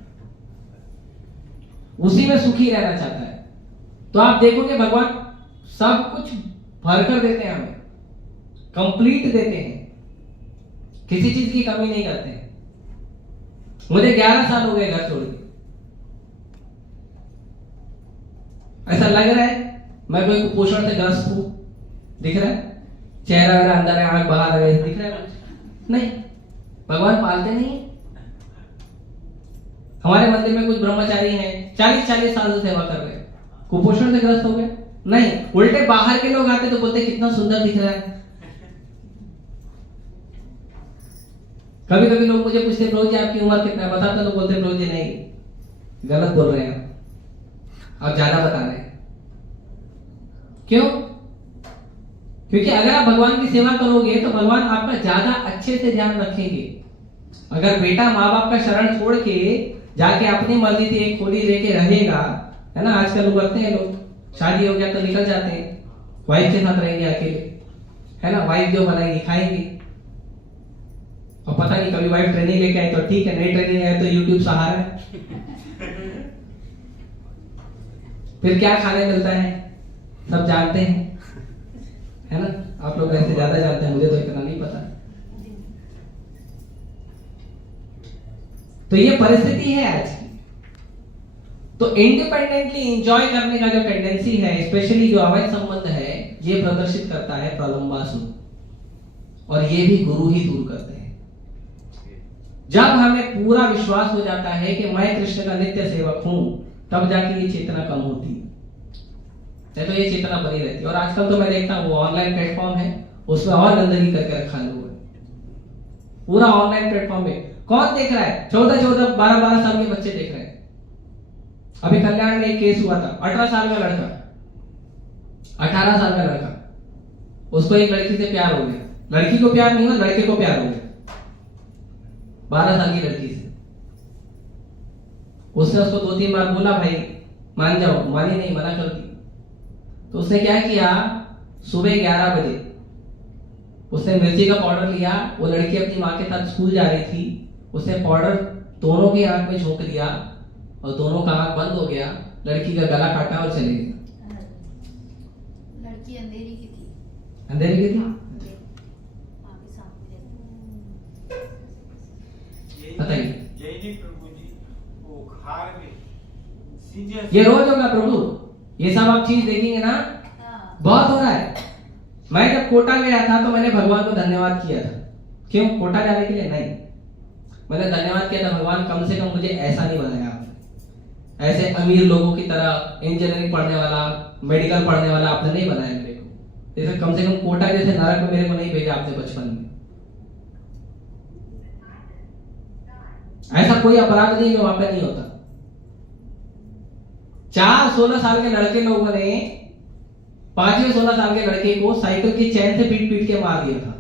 उसी में सुखी रहना चाहता है। तो आप देखोगे भगवान सब कुछ भरकर देते हैं, हमें कंप्लीट देते हैं, किसी चीज की कमी नहीं करते हैं। मुझे 11 साल हो गए घर छोड़ के। ऐसा लग रहा है मैं कोई कुपोषण से ग्रस्त हूं? दिख रहा है? चेहरा मेरा अंदर है, आंख बाहर है, दिख रहा है? नहीं, भगवान पालते नहीं। हमारे मंदिर में कुछ ब्रह्मचारी हैं, 40-40 साल से सेवा कर रहे हैं, कुपोषण से ग्रस्त हो गए? नहीं, उल्टे बाहर के लोग आते तो बोलते कितना सुंदर दिख रहा है। कभी कभी लोग मुझे पूछते प्रभु जी आपकी उम्र कितना है? बताता तो बोलते प्रभु जी नहीं, गलत बोल रहे हैं आप ज्यादा बता रहे हैं। क्यों? क्योंकि अगर आप भगवान की सेवा करोगे तो भगवान आपका ज्यादा अच्छे से ध्यान रखेंगे। अगर बेटा माँ बाप का शरण छोड़ के जाके अपनी मर्जी से एक खोली लेके रहेगा, है ना, आजकल लोग करते हैं, लोग शादी हो गया तो निकल जाते हैं, वाइफ के साथ रहेंगे अकेले, है ना, वाइफ जो बनाएगी खाएंगे, और पता नहीं कभी वाइफ ट्रेनिंग लेके आई तो ठीक है, नहीं ट्रेनिंग आए तो यूट्यूब सहारा है। फिर क्या खाने मिलता है सब जानते हैं, है ना, आप लोग ऐसे ज्यादा जानते हैं, मुझे तो इतना नहीं पता। तो ये परिस्थिति है आज की। तो इंडिपेंडेंटली एंजॉय करने का जो टेंडेंसी है, स्पेशली जो अवैध संबंध है, ये प्रदर्शित करता है प्रलंबासुर, और ये भी गुरु ही दूर करते हैं। जब हमें पूरा विश्वास हो जाता है कि मैं कृष्ण का नित्य सेवक हूं, तब जाके ये चेतना कम होती है, नहीं तो ये चेतना बनी रहती है। और आजकल तो मैं देखता हूँ वो ऑनलाइन प्लेटफॉर्म है, उसमें और गंदगी करके रखा लोगों ने, पूरा ऑनलाइन प्लेटफॉर्म में कौन देख रहा है? 14-14, 12-12 साल के बच्चे देख रहे हैं। अभी कल्याण में एक केस हुआ था, 18 साल का लड़का, 18 साल का लड़का, उसको एक लड़की से प्यार हो गया, लड़की को प्यार नहीं हुआ, लड़के को प्यार हो गया, 12 साल की लड़की से। उसने उसको 2-3 बार बोला भाई मान जाओ, मानी नहीं, मना कर दी। तो उसने क्या किया, सुबह 11 बजे उसने मिर्ची का पाउडर लिया, वो लड़की अपनी माँ के साथ स्कूल जा रही थी, उसने पाउडर दोनों की आंख में झोंक दिया और दोनों का आंख बंद हो गया, लड़की का गला काटा और चले गया। लड़की अंधेरी की थी। अंधेरी की थी, बताइए। ये रोज होगा प्रभु, ये सब आप चीज देखेंगे ना, बहुत हो रहा है। मैं जब कोटा गया था तो मैंने भगवान को धन्यवाद किया था। क्यों? कोटा जाने के लिए नहीं, मैंने धन्यवाद किया था, भगवान कम से कम मुझे ऐसा नहीं बनाया आपने, ऐसे अमीर लोगों की तरह इंजीनियरिंग पढ़ने वाला, मेडिकल पढ़ने वाला आपने नहीं बनाया मेरे को। जैसे कम से कम कोटा जैसे नरक में मेरे को नहीं भेजा आपने बचपन में। ऐसा कोई अपराध नहीं जो वहां पे नहीं होता। 4-16 साल के लड़के लोगों ने 5वें-16 साल के लड़के को साइकिल की चैन से पीट पीट के मार दिया था।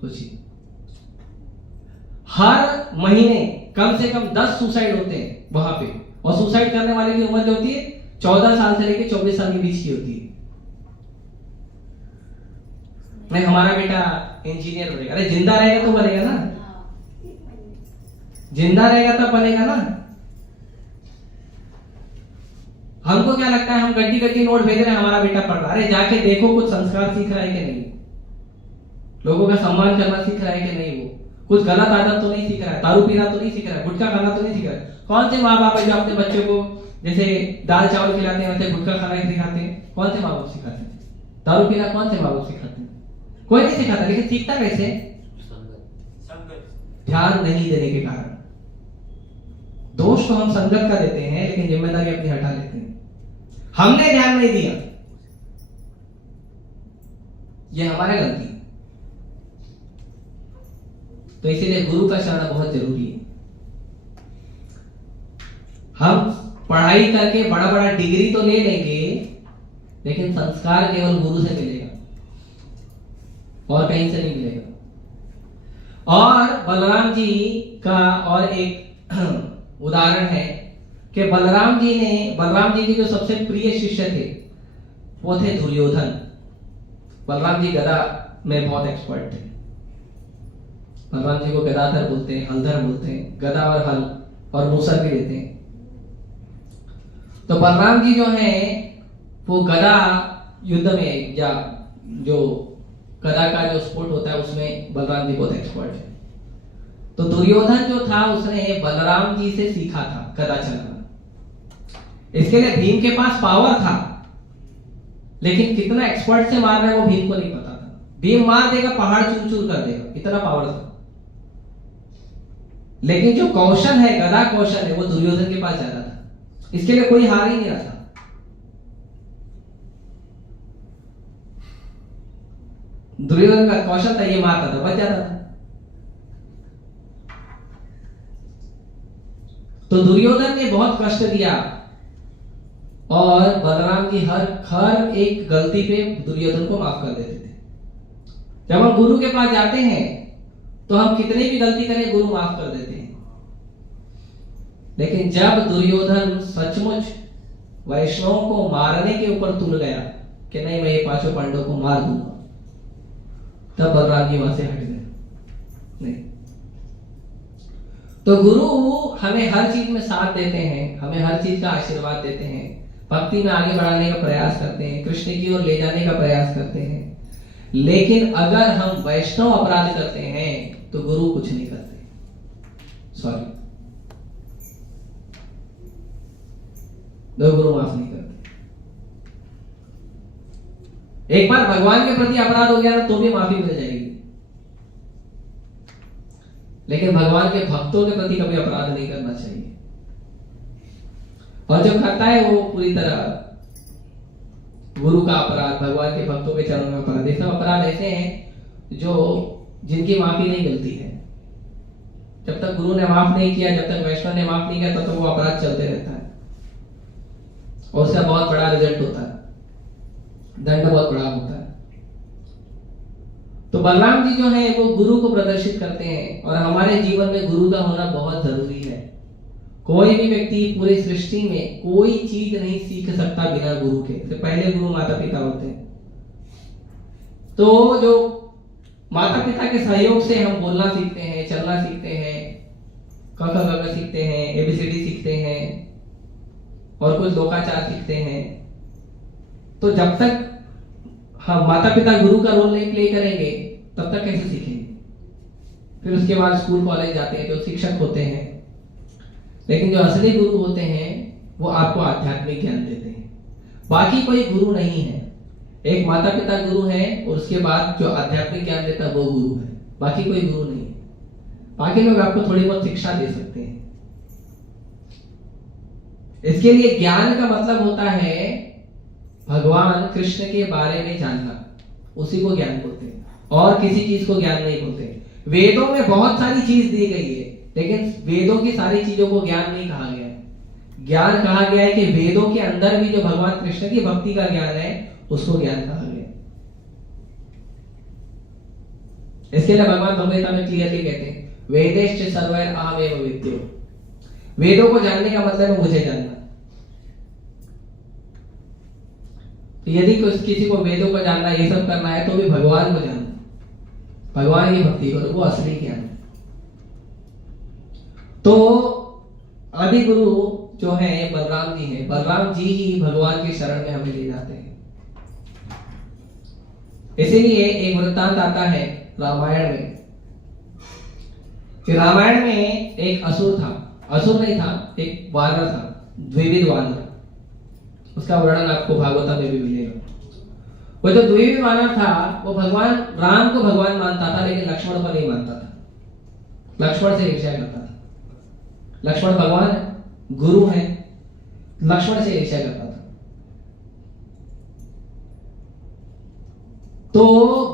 सोचिए, हर महीने कम से कम 10 सुसाइड होते हैं वहां पे, और सुसाइड करने वाले की उम्र जो होती है 14 साल से लेकर 24 साल के बीच की होती है। नहीं हमारा बेटा इंजीनियर बनेगा, अरे जिंदा रहेगा तो बनेगा ना, जिंदा रहेगा तब बनेगा ना। हमको क्या लगता है, हम गड्डी गड्डी नोट भेज रहे हैं, हमारा बेटा पढ़ रहा है, अरे जाके देखो कुछ संस्कार सीख रहा है कि नहीं, लोगों का सम्मान करना सीख रहा है कि नहीं, वो कुछ गलत आदत तो नहीं सीख रहा है, दारू पीना तो नहीं सीख रहा है, गुटखा खाना तो नहीं सीख रहा है। कौन से माँ बाप है जो अपने बच्चों को जैसे दाल चावल खिलाते हैं वैसे गुटखा खाना सिखाते हैं? कौन से माँ बाप सिखाते हैं? दारू पीना कौन से माँ बाप सिखाते हैं? कोई नहीं सिखाता, लेकिन सीखता कैसे? ध्यान नहीं देने के कारण। दोष तो हम संगत का देते हैं, लेकिन जिम्मेदारी अपनी हटा लेते हैं। हमने ध्यान नहीं दिया, ये हमारा गलती। तो इसीलिए गुरु का शरण बहुत जरूरी है। हम पढ़ाई करके बड़ा बड़ा डिग्री तो ले लेंगे, लेकिन संस्कार केवल गुरु से मिलेगा और कहीं से नहीं मिलेगा। और बलराम जी का और एक उदाहरण है कि बलराम जी के जो सबसे प्रिय शिष्य थे वो थे दुर्योधन। बलराम जी गदा में बहुत एक्सपर्ट थे। बलराम जी को गदाधर बोलते हैं, हलधर बोलते हैं, गदा और हल और मूसर भी देते हैं। तो बलराम जी जो है वो गदा युद्ध में या जो गदा का जो स्पोर्ट होता है उसमें बलराम जी बहुत एक्सपर्ट है। तो दुर्योधन जो था उसने बलराम जी से सीखा था गदा चलाना। इसके लिए भीम के पास पावर था, लेकिन कितना एक्सपर्ट से मार रहा है वो भीम को नहीं पता था। भीम मार देगा, पहाड़ चूर चूर कर देगा, इतना पावर था। लेकिन जो कौशल है, गदा कौशल है, वो दुर्योधन के पास ज्यादा था। इसके लिए कोई हार ही नहीं रहा था। दुर्योधन का कौशल था, ये मारता था, बच जाता था। तो दुर्योधन ने बहुत कष्ट दिया और बलराम जी हर एक गलती पे दुर्योधन को माफ कर देते थे। जब हम गुरु के पास जाते हैं तो हम कितनी भी गलती करें गुरु माफ कर देते हैं। लेकिन जब दुर्योधन सचमुच वैष्णव को मारने के ऊपर तुल गया कि नहीं मैं ये पांचों पांडवों को मार दूंगा, तब बलराम जी वहां से हट गए। नहीं, तो गुरु हमें हर चीज में साथ देते हैं, हमें हर चीज का आशीर्वाद देते हैं, भक्ति में आगे बढ़ाने का प्रयास करते हैं, कृष्ण की ओर ले जाने का प्रयास करते हैं। लेकिन अगर हम वैष्णव अपराध करते हैं तो गुरु कुछ नहीं करते। सॉरी, गुरु माफ नहीं करते। एक बार भगवान के प्रति अपराध हो गया ना तो भी माफी मिल जाएगी, लेकिन भगवान के भक्तों के प्रति कभी अपराध नहीं करना चाहिए। और जो करता है वो पूरी तरह गुरु का अपराध, भगवान के भक्तों के चरणों में अपराध। ये सब अपराध ऐसे हैं जो जिनकी माफी नहीं मिलती है। जब तक गुरु ने माफ नहीं किया, जब तक वैष्णव ने माफ नहीं किया, तब तक वो अपराध चलते रहता है और उसका बहुत बड़ा रिजल्ट होता है, दंड बहुत बड़ा होता है। तो बलराम जी जो है वो गुरु को प्रदर्शित करते हैं और हमारे जीवन में गुरु का होना बहुत जरूरी है। कोई भी व्यक्ति पूरी सृष्टि में कोई चीज नहीं सीख सकता बिना गुरु के। तो पहले गुरु माता पिता होते हैं। तो जो माता पिता के सहयोग से हम बोलना सीखते हैं, चलना सीखते हैं, क ख ग घ सीखते हैं, एबीसीडी सीखते हैं और कुछ लोकाचार सीखते हैं। तो जब तक हम माता पिता गुरु का रोल नहीं प्ले करेंगे तब तक कैसे सीखेंगे? फिर उसके बाद स्कूल कॉलेज जाते हैं तो शिक्षक होते हैं, लेकिन जो असली गुरु होते हैं वो आपको आध्यात्मिक ज्ञान देते हैं। बाकी कोई गुरु नहीं है। एक माता पिता गुरु है और उसके बाद जो आध्यात्मिक ज्ञान देता है वो गुरु है, बाकी कोई गुरु नहीं है। बाकी लोग आपको थोड़ी बहुत शिक्षा दे सकते हैं। इसके लिए ज्ञान का मतलब होता है भगवान कृष्ण के बारे में जानना, उसी को ज्ञान बोलते हैं और किसी चीज को ज्ञान नहीं बोलते। वेदों में बहुत सारी चीज दी गई है, लेकिन वेदों की सारी चीजों को ज्ञान नहीं कहा गया है। ज्ञान कहा गया है कि वेदों के अंदर भी जो भगवान कृष्ण की भक्ति का ज्ञान है उसको ज्ञान कहा गया। इसके लिए भगवान भगवद गीता में क्लियरली कहते हैं वेदेश्च सर्वैर अहमेव वेद्यो। वेदों को जानने का मतलब है मुझे जानना। तो यदि किसी को वेदों को जानना, ये सब करना है तो भी भगवान को जानना, भगवान की भक्ति करो, वो असली ज्ञान है। तो आदि गुरु जो है बलराम जी हैं। बलराम जी ही भगवान के शरण में हमें ले जाते हैं। इसीलिए एक वृत्तांत आता है रामायण में कि रामायण में एक असुर था, असुर नहीं था, एक वानर था, द्विविध वानर। उसका वर्णन आपको भागवता में भी मिलेगा। वो जो द्विविध वानर था वो भगवान राम को भगवान मानता था, लेकिन लक्ष्मण को नहीं मानता था। लक्ष्मण से ईर्ष्या करता था। लक्ष्मण भगवान है, गुरु है, लक्ष्मण से ईर्ष्या करता था। तो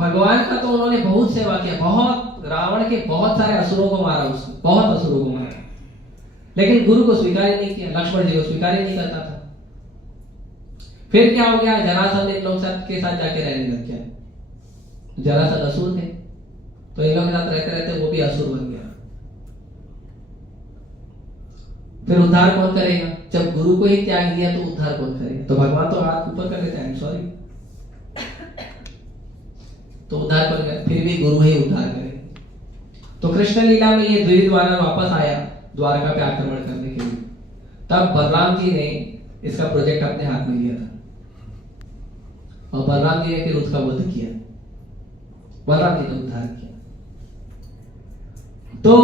भगवान का तो उन्होंने बहुत सेवा किया, बहुत रावण के बहुत सारे असुरों को मारा, उसको बहुत असुरों को मारा, लेकिन गुरु को स्वीकार ही नहीं किया, लक्ष्मण जी को स्वीकार ही नहीं करता था। फिर क्या हो गया? जरासंध इन लोग के साथ जाके रहने लग गया। जरासंध असुर थे तो इन लोगों के साथ रहते रहते वो भी असुर बन गया। फिर उद्धार कौन करेगा? जब गुरु को ही त्याग दिया तो उद्धार कौन करेगा? तो भगवान तो हाथ ऊपर कर देते हैं, सॉरी, तो उद्धार कौन करेगा? फिर भी गुरु ही उद्धार करेगा। तो कृष्ण लीला में ये द्विविध वानर वापस आया द्वारका पे आक्रमण करने के लिए। तब बलराम जी ने इसका प्रोजेक्ट अपने हाथ में लिया था और बलराम जी ने फिर उसका वध किया, बलराम जी ने उद्धार किया। तो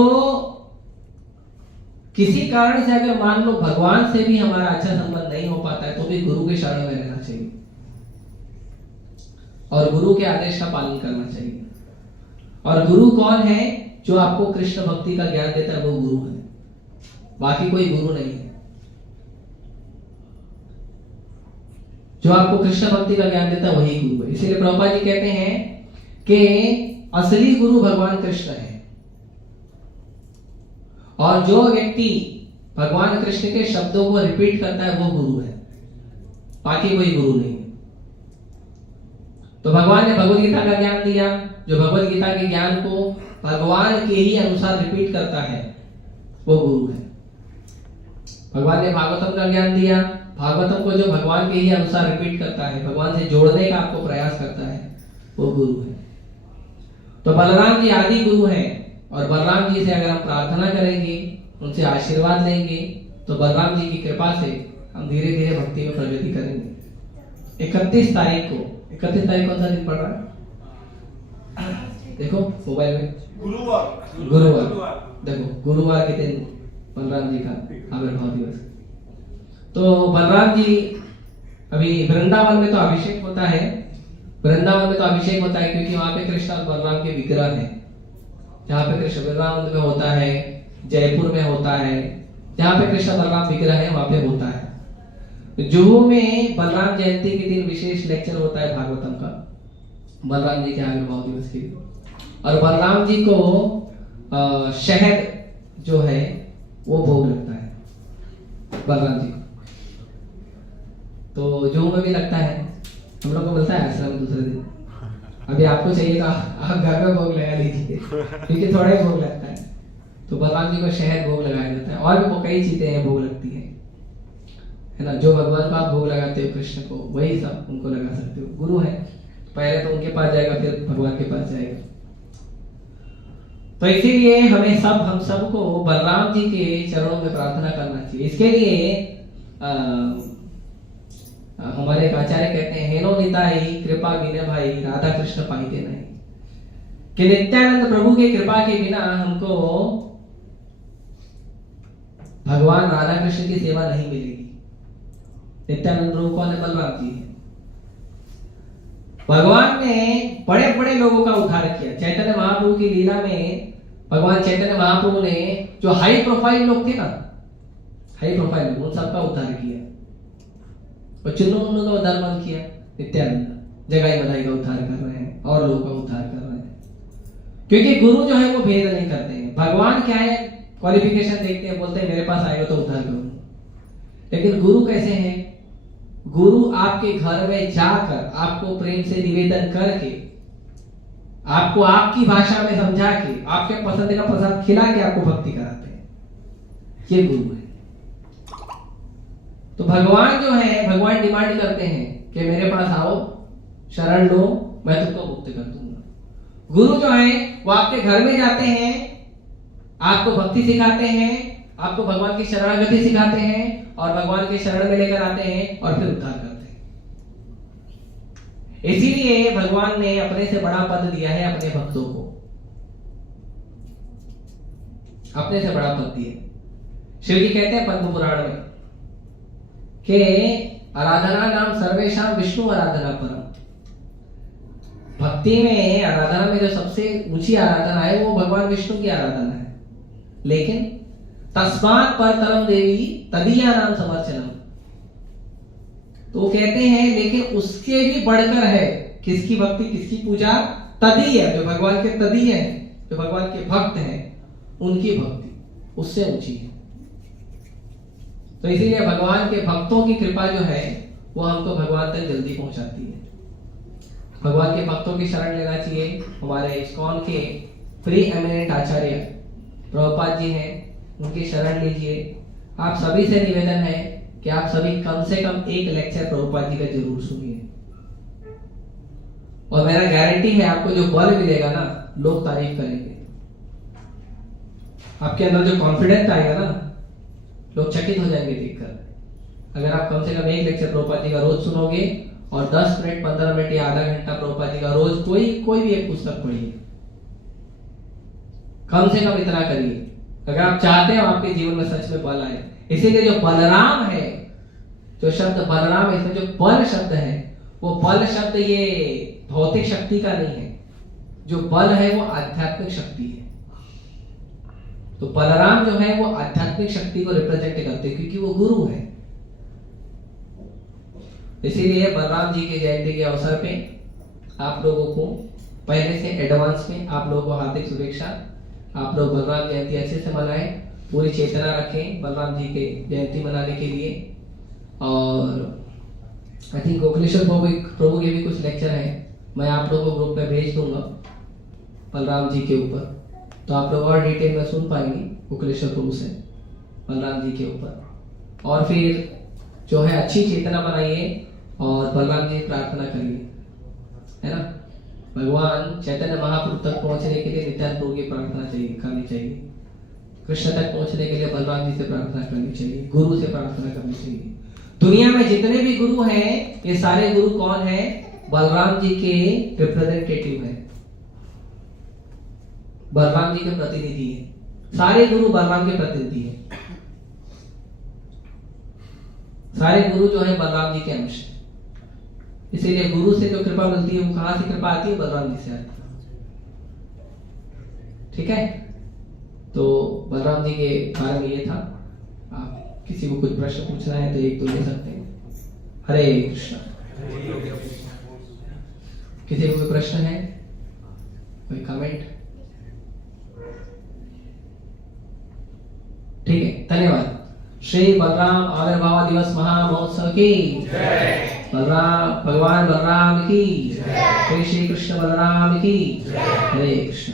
किसी कारण से अगर मान लो भगवान से भी हमारा अच्छा संबंध नहीं हो पाता है तो भी गुरु के शरण में रहना चाहिए और गुरु के आदेश का पालन करना चाहिए। और गुरु कौन है? जो आपको कृष्ण भक्ति का ज्ञान देता है वो गुरु है, बाकी कोई गुरु नहीं है। जो आपको कृष्ण भक्ति का ज्ञान देता है वही गुरु है। इसीलिए प्रभुपाद जी कहते हैं कि असली गुरु भगवान कृष्ण है और जो व्यक्ति भगवान कृष्ण के शब्दों को रिपीट करता है वो गुरु है। बाकी कोई गुरु नहीं है। तो भगवान ने भगवत गीता का ज्ञान दिया, जो भगवत गीता के ज्ञान को भगवान के ही अनुसार रिपीट करता है वो गुरु है। भगवान ने भागवतम का ज्ञान दिया, भागवतम को जो भगवान के ही अनुसार रिपीट करता है, भगवान से जोड़ने का आपको प्रयास करता है, वो गुरु है। तो बलराम जी आदि गुरु हैं, और बलराम जी से अगर हम प्रार्थना करेंगे, उनसे आशीर्वाद लेंगे, तो बलराम जी की कृपा से हम धीरे धीरे भक्ति में प्रगति करेंगे। 31 तारीख कौन सा दिन पड़ रहा है? देखो मोबाइल में, गुरुवार। देखो गुरुवार के दिन बलराम जी का आविर्भाव दिवस। तो बलराम जी अभी वृंदावन में तो अभिषेक होता है, वृंदावन में तो अभिषेक होता है क्योंकि वहां पे कृष्ण और बलराम के विग्रह हैं। जहाँ पे कृष्ण वृंदावन में होता है, जयपुर में होता है, जहाँ पे कृष्ण बलराम विग्रह है वहां पे होता है। जुहू में बलराम जयंती के दिन विशेष लेक्चर होता है भागवतम का, बलराम जी के आविर्भाव दिवस के दिन। और बलराम जी को शहद जो है वो भोग लगता है बलराम जी को। तो जुहू में भी लगता है, हम लोग को मिलता है आश्रम में दूसरे दिन। अभी आपको चाहिए तो आप घर में भोग लगा लीजिए क्योंकि थोड़ा ही भोग लगता है। तो बलराम जी को शहद भोग लगाया जाता है, और भी कई चीजें हैं भोग लगती है ना। जो भगवान को आप भोग लगाते हो कृष्ण को, वही सब उनको लगा सकते हो। गुरु है, पहले तो उनके पास जाएगा, फिर भगवान के पास जाएगा। तो इसीलिए हम सबको बलराम जी के चरणों में प्रार्थना करना चाहिए। इसके लिए हमारे एक आचार्य कहते हैं, हेनो निताई कृपा बिना भाई राधा कृष्ण पाइते नहीं, कि नित्यानंद प्रभु की कृपा के बिना हमको भगवान राधा कृष्ण की सेवा नहीं मिलेगी। नित्यानंद प्रभु कौन है? बलराम जी है। भगवान ने बड़े बड़े लोगों का उद्धार किया। चैतन्य महाप्रभु की लीला में भगवान चैतन्य महाप्रभु ने जो हाई प्रोफाइल लोग थे ना, हाई प्रोफाइल लोग, उन सबका उद्धार किया। और चुन्नू मुन्नू का उद्धार कौन किया? नित्यानंद। जगाई बधाई का उद्धार कर रहे हैं और लोगों का उद्धार कर रहे हैं, क्योंकि गुरु जो है वो भेद नहीं करते हैं। भगवान क्या है, क्वालिफिकेशन देखते हैं, बोलते हैं मेरे पास आएगा तो उद्धार करूंगा। लेकिन गुरु कैसे हैं? गुरु आपके घर में जाकर आपको प्रेम से निवेदन करके, आपको आपकी भाषा में समझा के, आपके पसंद का प्रसाद खिला के आपको भक्ति कराते हैं। ये गुरु है। तो भगवान जो है, भगवान डिमांड करते हैं कि मेरे पास आओ, शरण लो, मैं तुमको मुक्त कर दूंगा। गुरु जो है वो आपके घर में जाते हैं, आपको भक्ति सिखाते हैं, आपको भगवान की शरणागति सिखाते हैं, और भगवान के शरण में लेकर आते हैं, और फिर उद्धार करते हैं। इसीलिए भगवान ने अपने से बड़ा पद दिया है अपने भक्तों को, अपने से बड़ा पद दिया। शिव जी कहते हैं पद्म पुराण में कि आराधना नाम सर्वेशाम विष्णु आराधना परम। भक्ति में, आराधना में जो सबसे ऊंची आराधना है वो भगवान विष्णु की आराधना है। लेकिन तस्मात् परतरम देवी तदीया नाम समर्चनम, तो कहते हैं लेकिन उसके भी बढ़कर है किसकी भक्ति, किसकी पूजा? तदीय, जो भगवान के तदीय हैं, जो भगवान के भक्त हैं, उनकी भक्ति उससे ऊंची है। तो इसीलिए भगवान के भक्तों की कृपा जो है वो हमको भगवान तक जल्दी पहुंचाती है। भगवान के भक्तों की शरण लेना चाहिए। हमारे इस्कॉन के प्री एमिनेंट आचार्य प्रभुपाद जी हैं, उनकी शरण लीजिए। आप सभी से निवेदन है कि आप सभी कम से कम एक लेक्चर प्रभुपाद जी का जरूर सुनिए, और मेरा गारंटी है आपको जो बल मिलेगा ना, लोग तारीफ करेंगे। आपके अंदर जो कॉन्फिडेंस आएगा ना, लोग चकित हो जाएंगे देखकर। अगर आप कम से कम एक लेक्चर प्रभुपाद जी का रोज सुनोगे, और 10 मिनट 15 मिनट या आधा घंटा प्रभुपाद जी का रोज कोई भी एक पुस्तक पढ़िए, कम से कम इतना करिए, अगर आप चाहते हो आपके जीवन में सच में बल आए। इसीलिए जो बलराम है, जो शब्द बलराम है, इसमें जो बल शब्द है, वो बल शब्द ये भौतिक शक्ति का नहीं है। जो बल है वो आध्यात्मिक शक्ति है। तो बलराम जो है वो आध्यात्मिक शक्ति को रिप्रेजेंट करते हैं, क्योंकि वो गुरु है। इसीलिए बलराम जी के जयंती के अवसर पे आप लोगों को पहले से एडवांस में आप लोगों को हार्दिक शुभेच्छा। आप लोग बलराम जयंती अच्छे से मनाएं, पूरी चेतना रखें बलराम जी के जयंती मनाने के लिए। और आई थिंक गोकुलेश्वर प्रभु के भी कुछ लेक्चर हैं, मैं आप लोगों को ग्रुप में भेज दूंगा बलराम जी के ऊपर, तो आप लोग और डिटेल में सुन पाएंगे गोकुलेश्वर प्रभु से बलराम जी के ऊपर। और फिर जो है अच्छी चेतना बनाइए और बलराम जी प्रार्थना करिए, है ना। भगवान चैतन्य महाप्रभु तक पहुंचने के लिए नित्यानंद प्रभु की प्रार्थना करनी चाहिए, कृष्ण तक पहुंचने के लिए बलराम जी से प्रार्थना करनी चाहिए, गुरु से प्रार्थना करनी चाहिए। दुनिया में जितने भी गुरु हैं, ये सारे गुरु कौन है? बलराम जी के रिप्रेजेंटेटिव है, बलराम जी के प्रतिनिधि है। सारे गुरु बलराम के प्रतिनिधि है, सारे गुरु जो है बलराम जी के अंश है। इसीलिए गुरु से जो कृपा मिलती है वो कहां से कृपा आती है? बलराम जी से आती है। ठीक है, तो बलराम जी के बारे में ये था। आप किसी को कुछ प्रश्न पूछना है तो एक दो ले सकते हैं। हरे कृष्ण। किसी को कोई प्रश्न है, कोई कमेंट? ठीक है, धन्यवाद। श्री बलराम आविर्भाव दिवस महामहोत्सव की बलराम भगवान बलराम की, श्री श्री कृष्ण बलराम की। हरे कृष्ण।